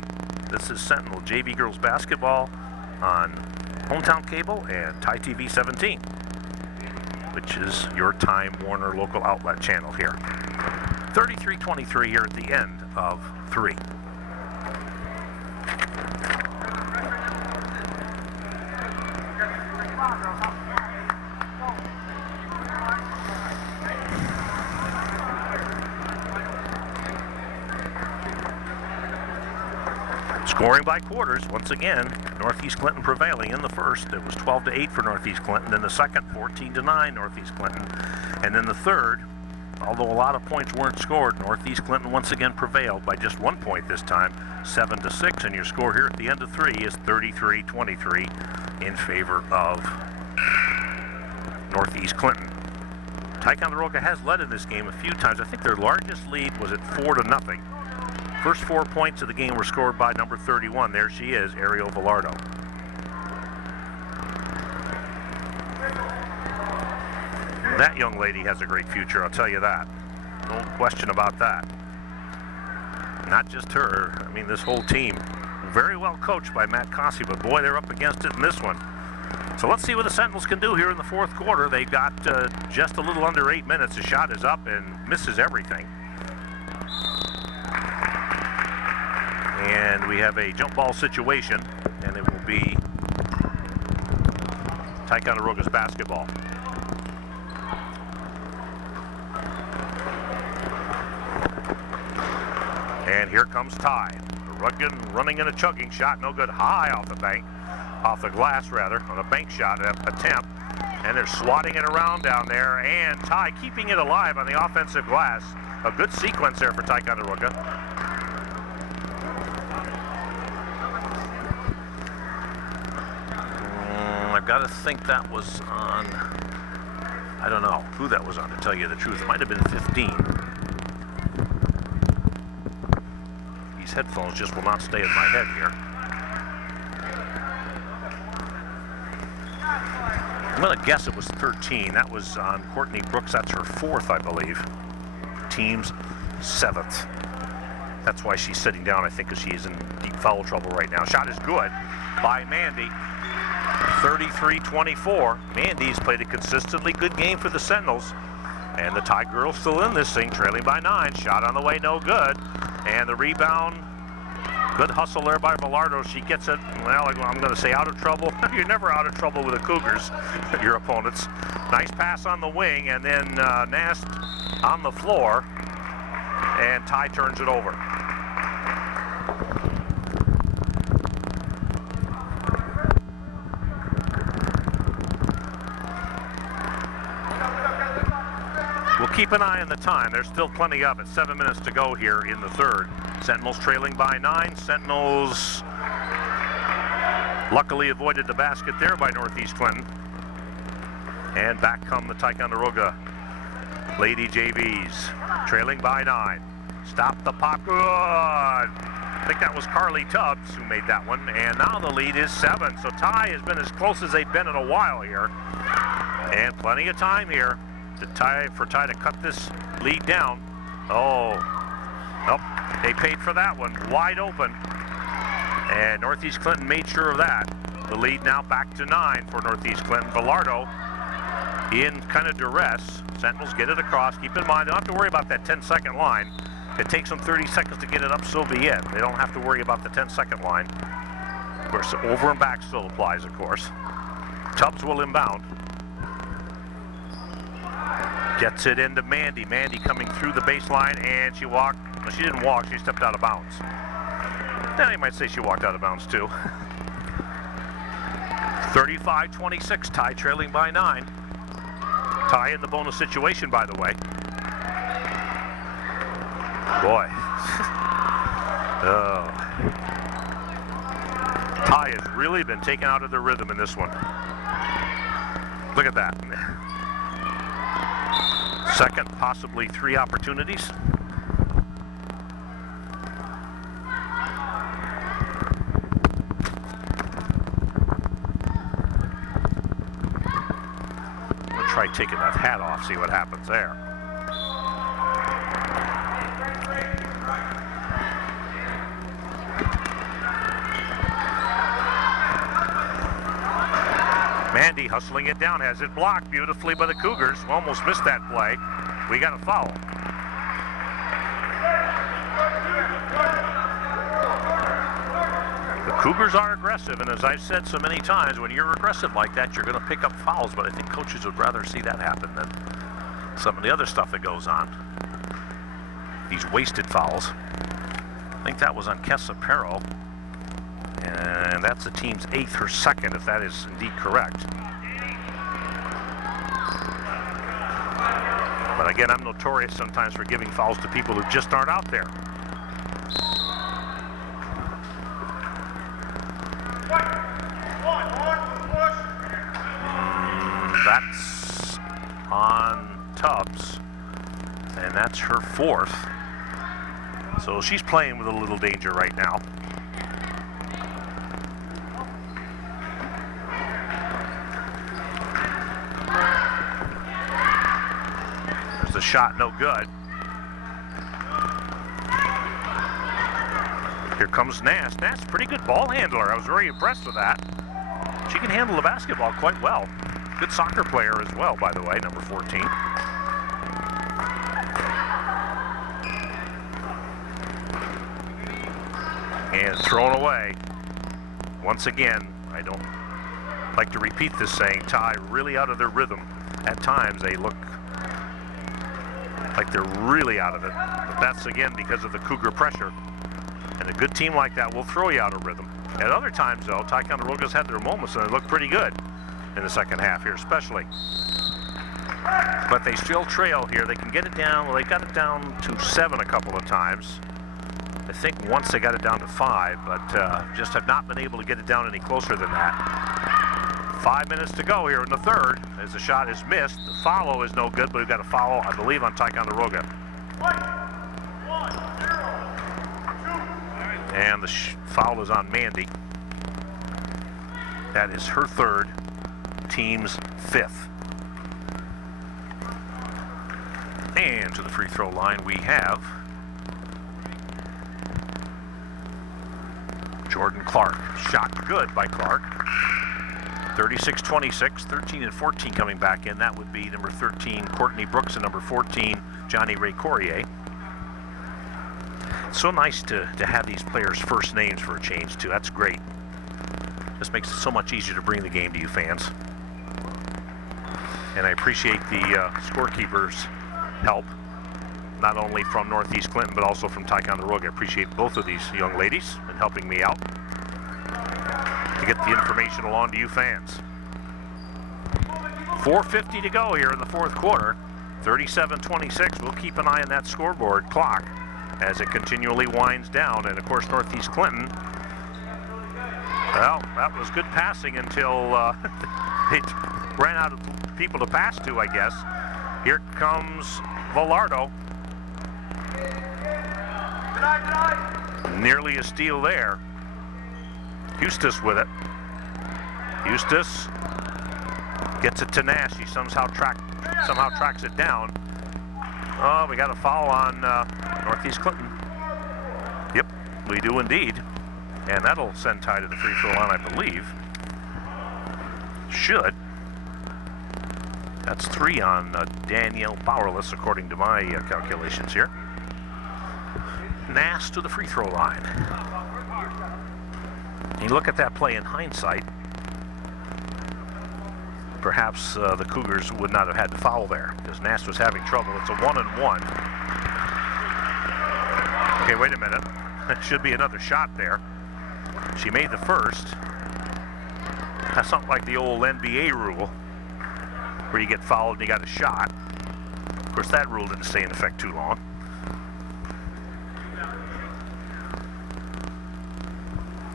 This is Sentinel JV Girls Basketball on Hometown Cable and Ty TV 17, which is your Time Warner local outlet channel here. 33-23 here at the end of 3. Scoring by quarters, once again, Northeast Clinton prevailing in the first. It was 12-8 for Northeast Clinton. In the second, 14-9 Northeast Clinton. And in the third, although a lot of points weren't scored, Northeast Clinton once again prevailed by just 1 point this time, 7-6. And your score here at the end of 3 is 33-23 in favor of Northeast Clinton. Ticonderoga has led in this game a few times. I think their largest lead was at 4-0. First 4 points of the game were scored by number 31. There she is, Ariel Villardo. That young lady has a great future, I'll tell you that. No question about that. Not just her, I mean this whole team. Very well coached by Matt Cossey, but boy, they're up against it in this one. So let's see what the Sentinels can do here in the fourth quarter. They've got just a little under 8 minutes. The shot is up and misses everything. And we have a jump ball situation, and it will be Ticonderoga's basketball. And here comes Ty. Running in a chugging shot, no good. High off the bank, off the glass rather, on a bank shot attempt. And they're swatting it around down there, and Ty keeping it alive on the offensive glass. A good sequence there for Ticonderoga. I've got to think that was on, I don't know who that was on, to tell you the truth. It might have been 15. These headphones just will not stay in my head here. I'm going to guess it was 13. That was on Courtney Brooks. That's her 4th, I believe. Team's 7th. That's why she's sitting down, I think, because she's in deep foul trouble right now. Shot is good by Mandy. 33-24. Mandy's played a consistently good game for the Sentinels. And the Ty girls still in this thing, trailing by 9. Shot on the way, no good. And the rebound Good hustle there by Velardo. She gets it, well, I'm going to say out of trouble. You're never out of trouble with the Cougars, your opponents. Nice pass on the wing, and then Nast on the floor, and Ty turns it over. We'll keep an eye on the time. There's still plenty of it. 7 minutes to go here in the third. Sentinels trailing by 9. Sentinels luckily avoided the basket there by Northeast Clinton. And back come the Ticonderoga Lady JVs, trailing by 9. Stop the pop. Good. I think that was Carly Tubbs who made that one. And now the lead is 7. So Ty has been as close as they've been in a while here. And plenty of time here for Ty to cut this lead down. Oh, nope, they paid for that one. Wide open. And Northeast Clinton made sure of that. The lead now back to 9 for Northeast Clinton. Velardo in kind of duress. Sentinels get it across. Keep in mind, they don't have to worry about that 10-second line. If it takes them 30 seconds to get it up, so be it. They don't have to worry about the 10-second line. Of course, over and back still applies, of course. Tubbs will inbound. Gets it into Mandy. Mandy coming through the baseline, and she walked. Well, she didn't walk, she stepped out of bounds. Now you might say she walked out of bounds too. 35-26, Ty trailing by 9. Ty in the bonus situation, by the way. Boy. Oh. Ty has really been taken out of their rhythm in this one. Look at that. Second, possibly 3 opportunities. I'm gonna try taking that hat off, see what happens there. Mandy hustling it down, has it blocked beautifully by the Cougars. Almost missed that play. We got a foul. The Cougars are aggressive, and as I've said so many times, when you're aggressive like that, you're going to pick up fouls, but I think coaches would rather see that happen than some of the other stuff that goes on. These wasted fouls. I think that was on Kesapero. And that's the team's 8th or 2nd, if that is indeed correct. But again, I'm notorious sometimes for giving fouls to people who just aren't out there. That's on Tubbs, and that's her 4th. So she's playing with a little danger right now. The shot no good. Here comes Nast. Nast's a pretty good ball handler. I was very impressed with that. She can handle the basketball quite well. Good soccer player as well, by the way, number 14. And thrown away. Once again, I don't like to repeat this saying, Ty really out of their rhythm. At times they look like they're really out of it. But that's, again, because of the Cougar pressure. And a good team like that will throw you out of rhythm. At other times, though, Ticonderoga's had their moments, and they look pretty good in the second half here, especially. But they still trail here. They can get it down. Well, they got it down to 7 a couple of times. I think once they got it down to 5, but just have not been able to get it down any closer than that. 5 minutes to go here in the third, as the shot is missed. The follow is no good, but we've got a foul, I believe, on Ticonderoga. And the foul is on Mandy. That is her 3rd, team's 5th. And to the free throw line we have Jordan Clark. Shot good by Clark. 36-26, 13 and 14 coming back in. That would be number 13, Courtney Brooks, and number 14, Johnny Ray Courier. It's so nice to have these players' first names for a change, too. That's great. This makes it so much easier to bring the game to you fans. And I appreciate the scorekeeper's help, not only from Northeast Clinton, but also from Ticonderoga. I appreciate both of these young ladies in helping me out to get the information along to you fans. 4:50 to go here in the fourth quarter. 37-26. We'll keep an eye on that scoreboard clock as it continually winds down. And of course, Northeast Clinton, well, that was good passing until they ran out of people to pass to, I guess. Here comes Velardo. Nearly a steal there. Eustace with it. Eustace gets it to Nash. He somehow tracks it down. Oh, we got a foul on Northeast Clinton. Yep, we do indeed. And that'll send Ty to the free throw line, I believe. Should. That's 3 on Danielle Powerless, according to my calculations here. Nash to the free throw line. You look at that play in hindsight, perhaps the Cougars would not have had to foul there because Nash was having trouble. It's a 1-and-1. Okay, wait a minute. That should be another shot there. She made the first. That's not like the old NBA rule where you get fouled and you got a shot. Of course, that rule didn't stay in effect too long.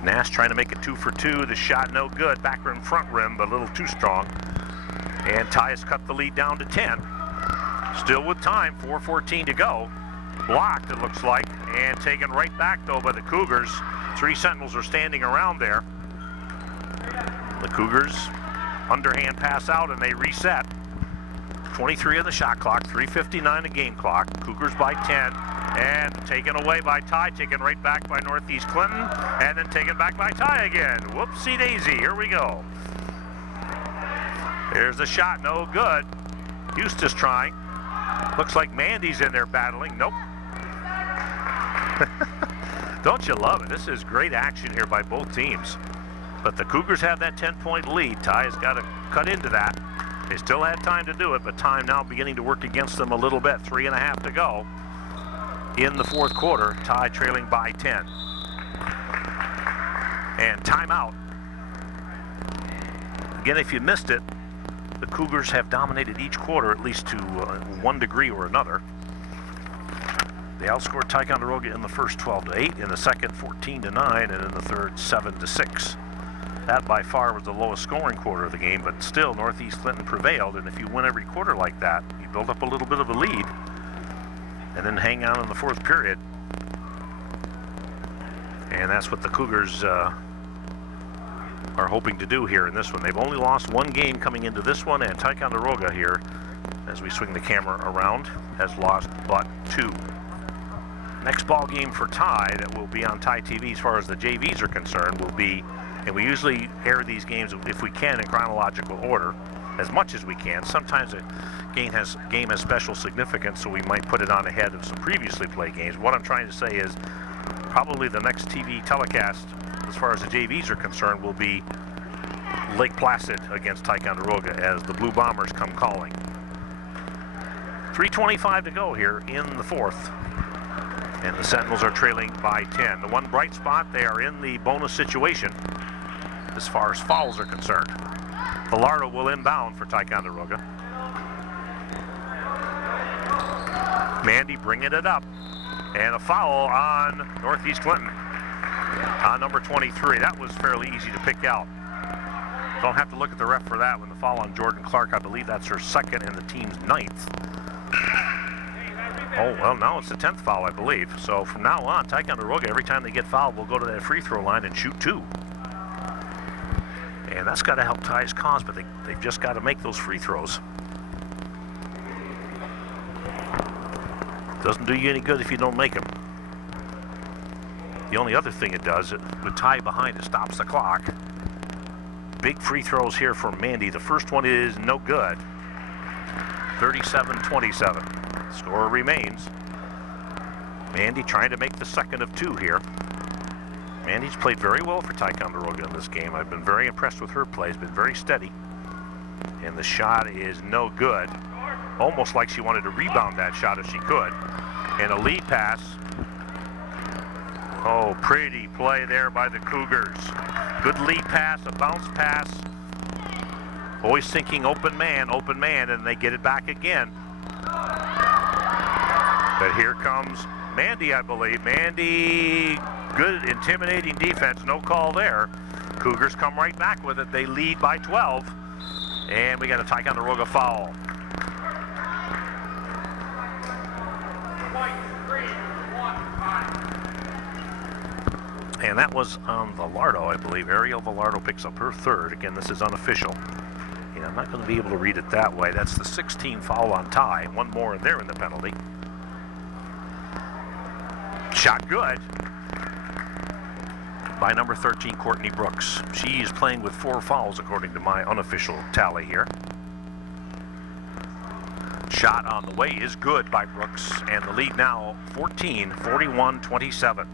Nash trying to make it 2 for 2. The shot no good. Back rim, front rim, but a little too strong. And Ty has cut the lead down to 10. Still with time, 4:14 to go. Blocked, it looks like, and taken right back, though, by the Cougars. 3 Sentinels are standing around there. The Cougars underhand pass out, and they reset. 23 on the shot clock, 3:59 the game clock. Cougars by 10, and taken away by Ty, taken right back by Northeast Clinton, and then taken back by Ty again. Whoopsie daisy, here we go. There's the shot, no good. Eustace trying. Looks like Mandy's in there battling. Nope. Don't you love it? This is great action here by both teams. But the Cougars have that 10-point lead. Ty has got to cut into that. They still had time to do it, but time now beginning to work against them a little bit. 3.5 to go in the fourth quarter. Ty trailing by 10. And timeout. Again, if you missed it, the Cougars have dominated each quarter at least to one degree or another. They outscored Ticonderoga in the first 12-8, in the second 14-9, and in the third 7-6. That by far was the lowest scoring quarter of the game, but still Northeast Clinton prevailed, and if you win every quarter like that, you build up a little bit of a lead and then hang on in the fourth period. And that's what the Cougars are hoping to do here in this one. They've only lost one game coming into this one, and Ticonderoga here, as we swing the camera around, has lost but 2. Next ball game for Ty that will be on Ty TV as far as the JVs are concerned will be, and we usually air these games if we can in chronological order as much as we can. Sometimes a game has special significance, so we might put it on ahead of some previously played games. What I'm trying to say is probably the next TV telecast as far as the JVs are concerned will be Lake Placid against Ticonderoga as the Blue Bombers come calling. 3:25 to go here in the fourth. And the Sentinels are trailing by 10. The one bright spot, they are in the bonus situation as far as fouls are concerned. Velardo will inbound for Ticonderoga. Mandy bringing it up. And a foul on Northeast Clinton on number 23. That was fairly easy to pick out. Don't have to look at the ref for that one. The foul on Jordan Clark, I believe that's her second and the team's 9th. Oh, well, now it's the 10th foul, I believe. So from now on, Ticonderoga, every time they get fouled, will go to that free throw line and shoot 2. And that's got to help Ty's cause, but they've just got to make those free throws. Doesn't do you any good if you don't make them. The only other thing it does, with Ty behind, it stops the clock. Big free throws here for Mandy. The first one is no good. 37-27. Score remains Mandy trying to make the second of two here. Mandy's played very well for Ticonderoga in this game. I've been very impressed with her play. It's been very steady. And the shot is no good. Almost like she wanted to rebound that shot if she could. And a lead pass. Oh, pretty play there by the Cougars. Good lead pass, a bounce pass. Always thinking open man, and they get it back again. But here comes Mandy, I believe. Mandy, good intimidating defense, no call there. Cougars come right back with it. They lead by 12. And we got a Ticonderoga foul. And that was on Villardo, I believe. Ariel Villardo picks up her third. Again, this is unofficial. And I'm not going to be able to read it that way. That's the 16th foul on Ty. One more in there in the penalty. Shot good by number 13, Courtney Brooks. She is playing with 4 fouls according to my unofficial tally here. Shot on the way is good by Brooks, and the lead now 14, 41-27.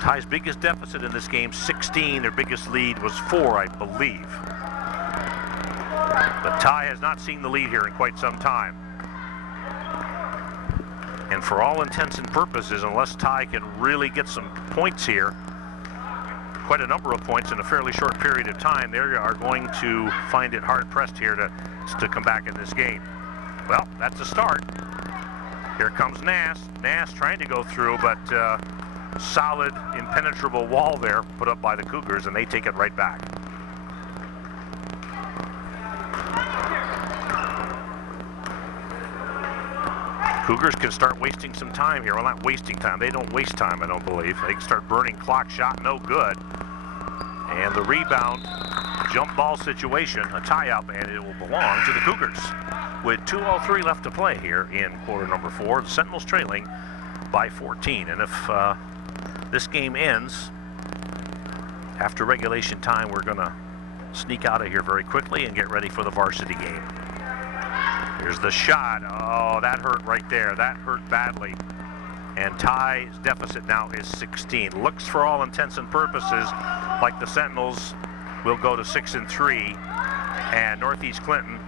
Ty's biggest deficit in this game, 16. Their biggest lead was 4, I believe. But Ty has not seen the lead here in quite some time. And for all intents and purposes, unless Ty can really get some points here, quite a number of points in a fairly short period of time, they are going to find it hard-pressed here to come back in this game. Well, that's a start. Here comes Nass. Nass trying to go through, but solid, impenetrable wall there put up by the Cougars, and they take it right back. Cougars can start wasting some time here. Well, not wasting time. They don't waste time, I don't believe. They can start burning clock. Shot no good. And the rebound, jump ball situation, a tie-up, and it will belong to the Cougars. With 2:03 left to play here in quarter number 4, the Sentinels trailing by 14. And if this game ends after regulation time, we're going to sneak out of here very quickly and get ready for the varsity game. Here's the shot. Oh, that hurt right there. That hurt badly. And Ty's deficit now is 16. Looks for all intents and purposes like the Sentinels will go to 6-3, and Northeast Clinton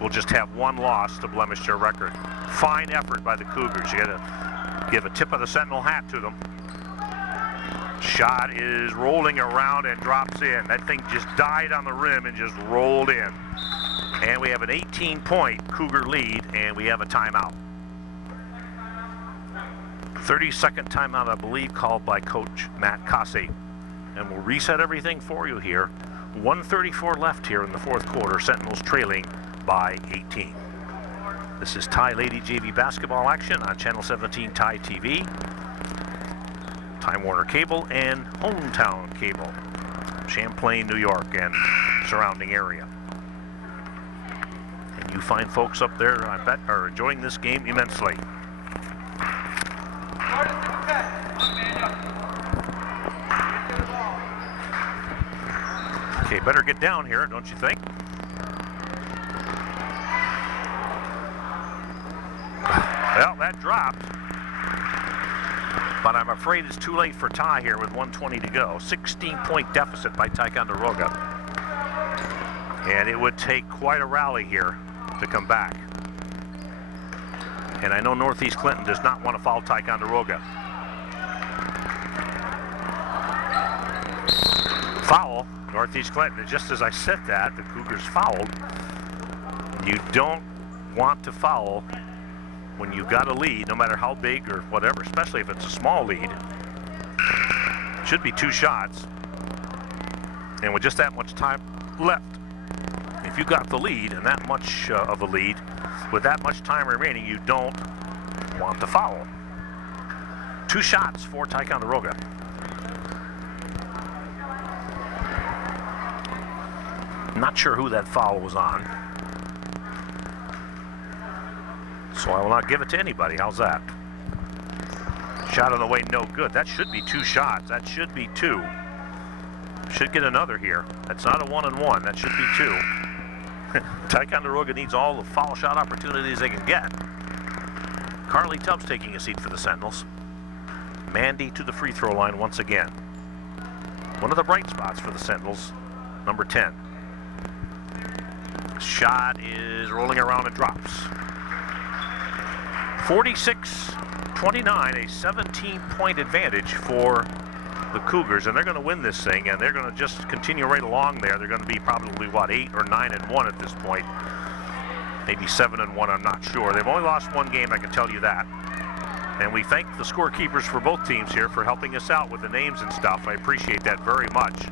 will just have one loss to blemish their record. Fine effort by the Cougars. You got to give a tip of the Sentinel hat to them. Shot is rolling around and drops in. That thing just died on the rim and just rolled in. And we have an 18-point Cougar lead, and we have a timeout. 30-second timeout, I believe, called by Coach Matt Cossey. And we'll reset everything for you here. 1:34 left here in the fourth quarter. Sentinels trailing by 18. This is Ty Lady JV basketball action on Channel 17 Ty TV, Time Warner Cable, and Hometown Cable, Champlain, New York, and surrounding area. And you fine folks up there, I bet, are enjoying this game immensely. Okay, better get down here, don't you think? Well, that dropped. But I'm afraid it's too late for Ty here with 1:20 to go. 16-point deficit by Ticonderoga. And it would take quite a rally here to come back. And I know Northeast Clinton does not want to foul Ticonderoga. Foul, Northeast Clinton. Just as I said that, the Cougars fouled. You don't want to foul when you've got a lead, no matter how big or whatever, especially if it's a small lead. Should be 2 shots. And with just that much time left, if you got the lead and that much of a lead, with that much time remaining, you don't want to foul. 2 shots for Ticonderoga. Not sure who that foul was on, so I will not give it to anybody. How's that? Shot on the way, no good. That should be 2 shots. That should be 2. Should get another here. That's not a 1-and-1. That should be 2. Ticonderoga needs all the foul shot opportunities they can get. Carly Tubbs taking a seat for the Sentinels. Mandy to the free throw line once again. One of the bright spots for the Sentinels, number 10. Shot is rolling around and drops. 46-29, a 17-point advantage for the Cougars, and they're going to win this thing, and they're going to just continue right along there. They're going to be probably, what, 8 or 9-1 at this point. Maybe 7-1, I'm not sure. They've only lost one game, I can tell you that. And we thank the scorekeepers for both teams here for helping us out with the names and stuff. I appreciate that very much.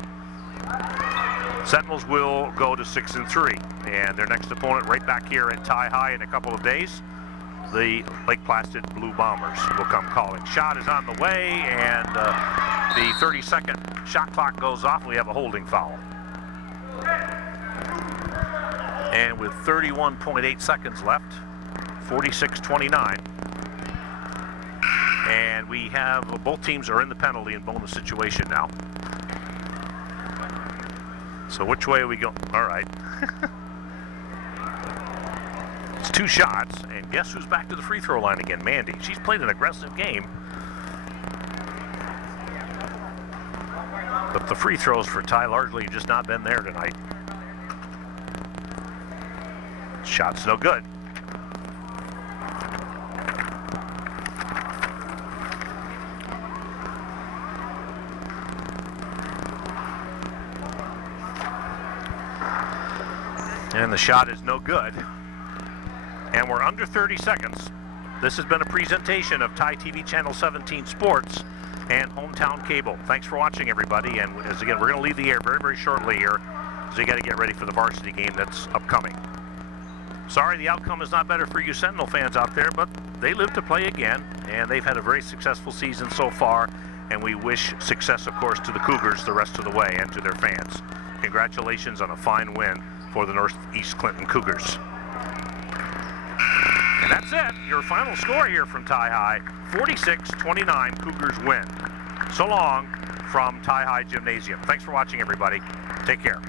Sentinels will go to 6-3, and their next opponent right back here at Tie High in a couple of days. The Lake Placid Blue Bombers will come calling. Shot is on the way, and the 30-second shot clock goes off. We have a holding foul. And with 31.8 seconds left, 46-29. And we have, both teams are in the penalty and bonus situation now. So which way are we going? All right. It's 2 shots, and guess who's back to the free throw line again? Mandy. She's played an aggressive game. But the free throws for Ty largely just not been there tonight. Shot's no good. And the shot is no good. And we're under 30 seconds. This has been a presentation of Thai TV Channel 17 Sports and Hometown Cable. Thanks for watching, everybody. And as again, we're going to leave the air very, very shortly here, so you got to get ready for the varsity game that's upcoming. Sorry the outcome is not better for you Sentinel fans out there, but they live to play again, and they've had a very successful season so far, and we wish success, of course, to the Cougars the rest of the way and to their fans. Congratulations on a fine win for the Northeast Clinton Cougars. And that's it. Your final score here from Tie High, 46-29, Cougars win. So long from Tie High Gymnasium. Thanks for watching, everybody. Take care.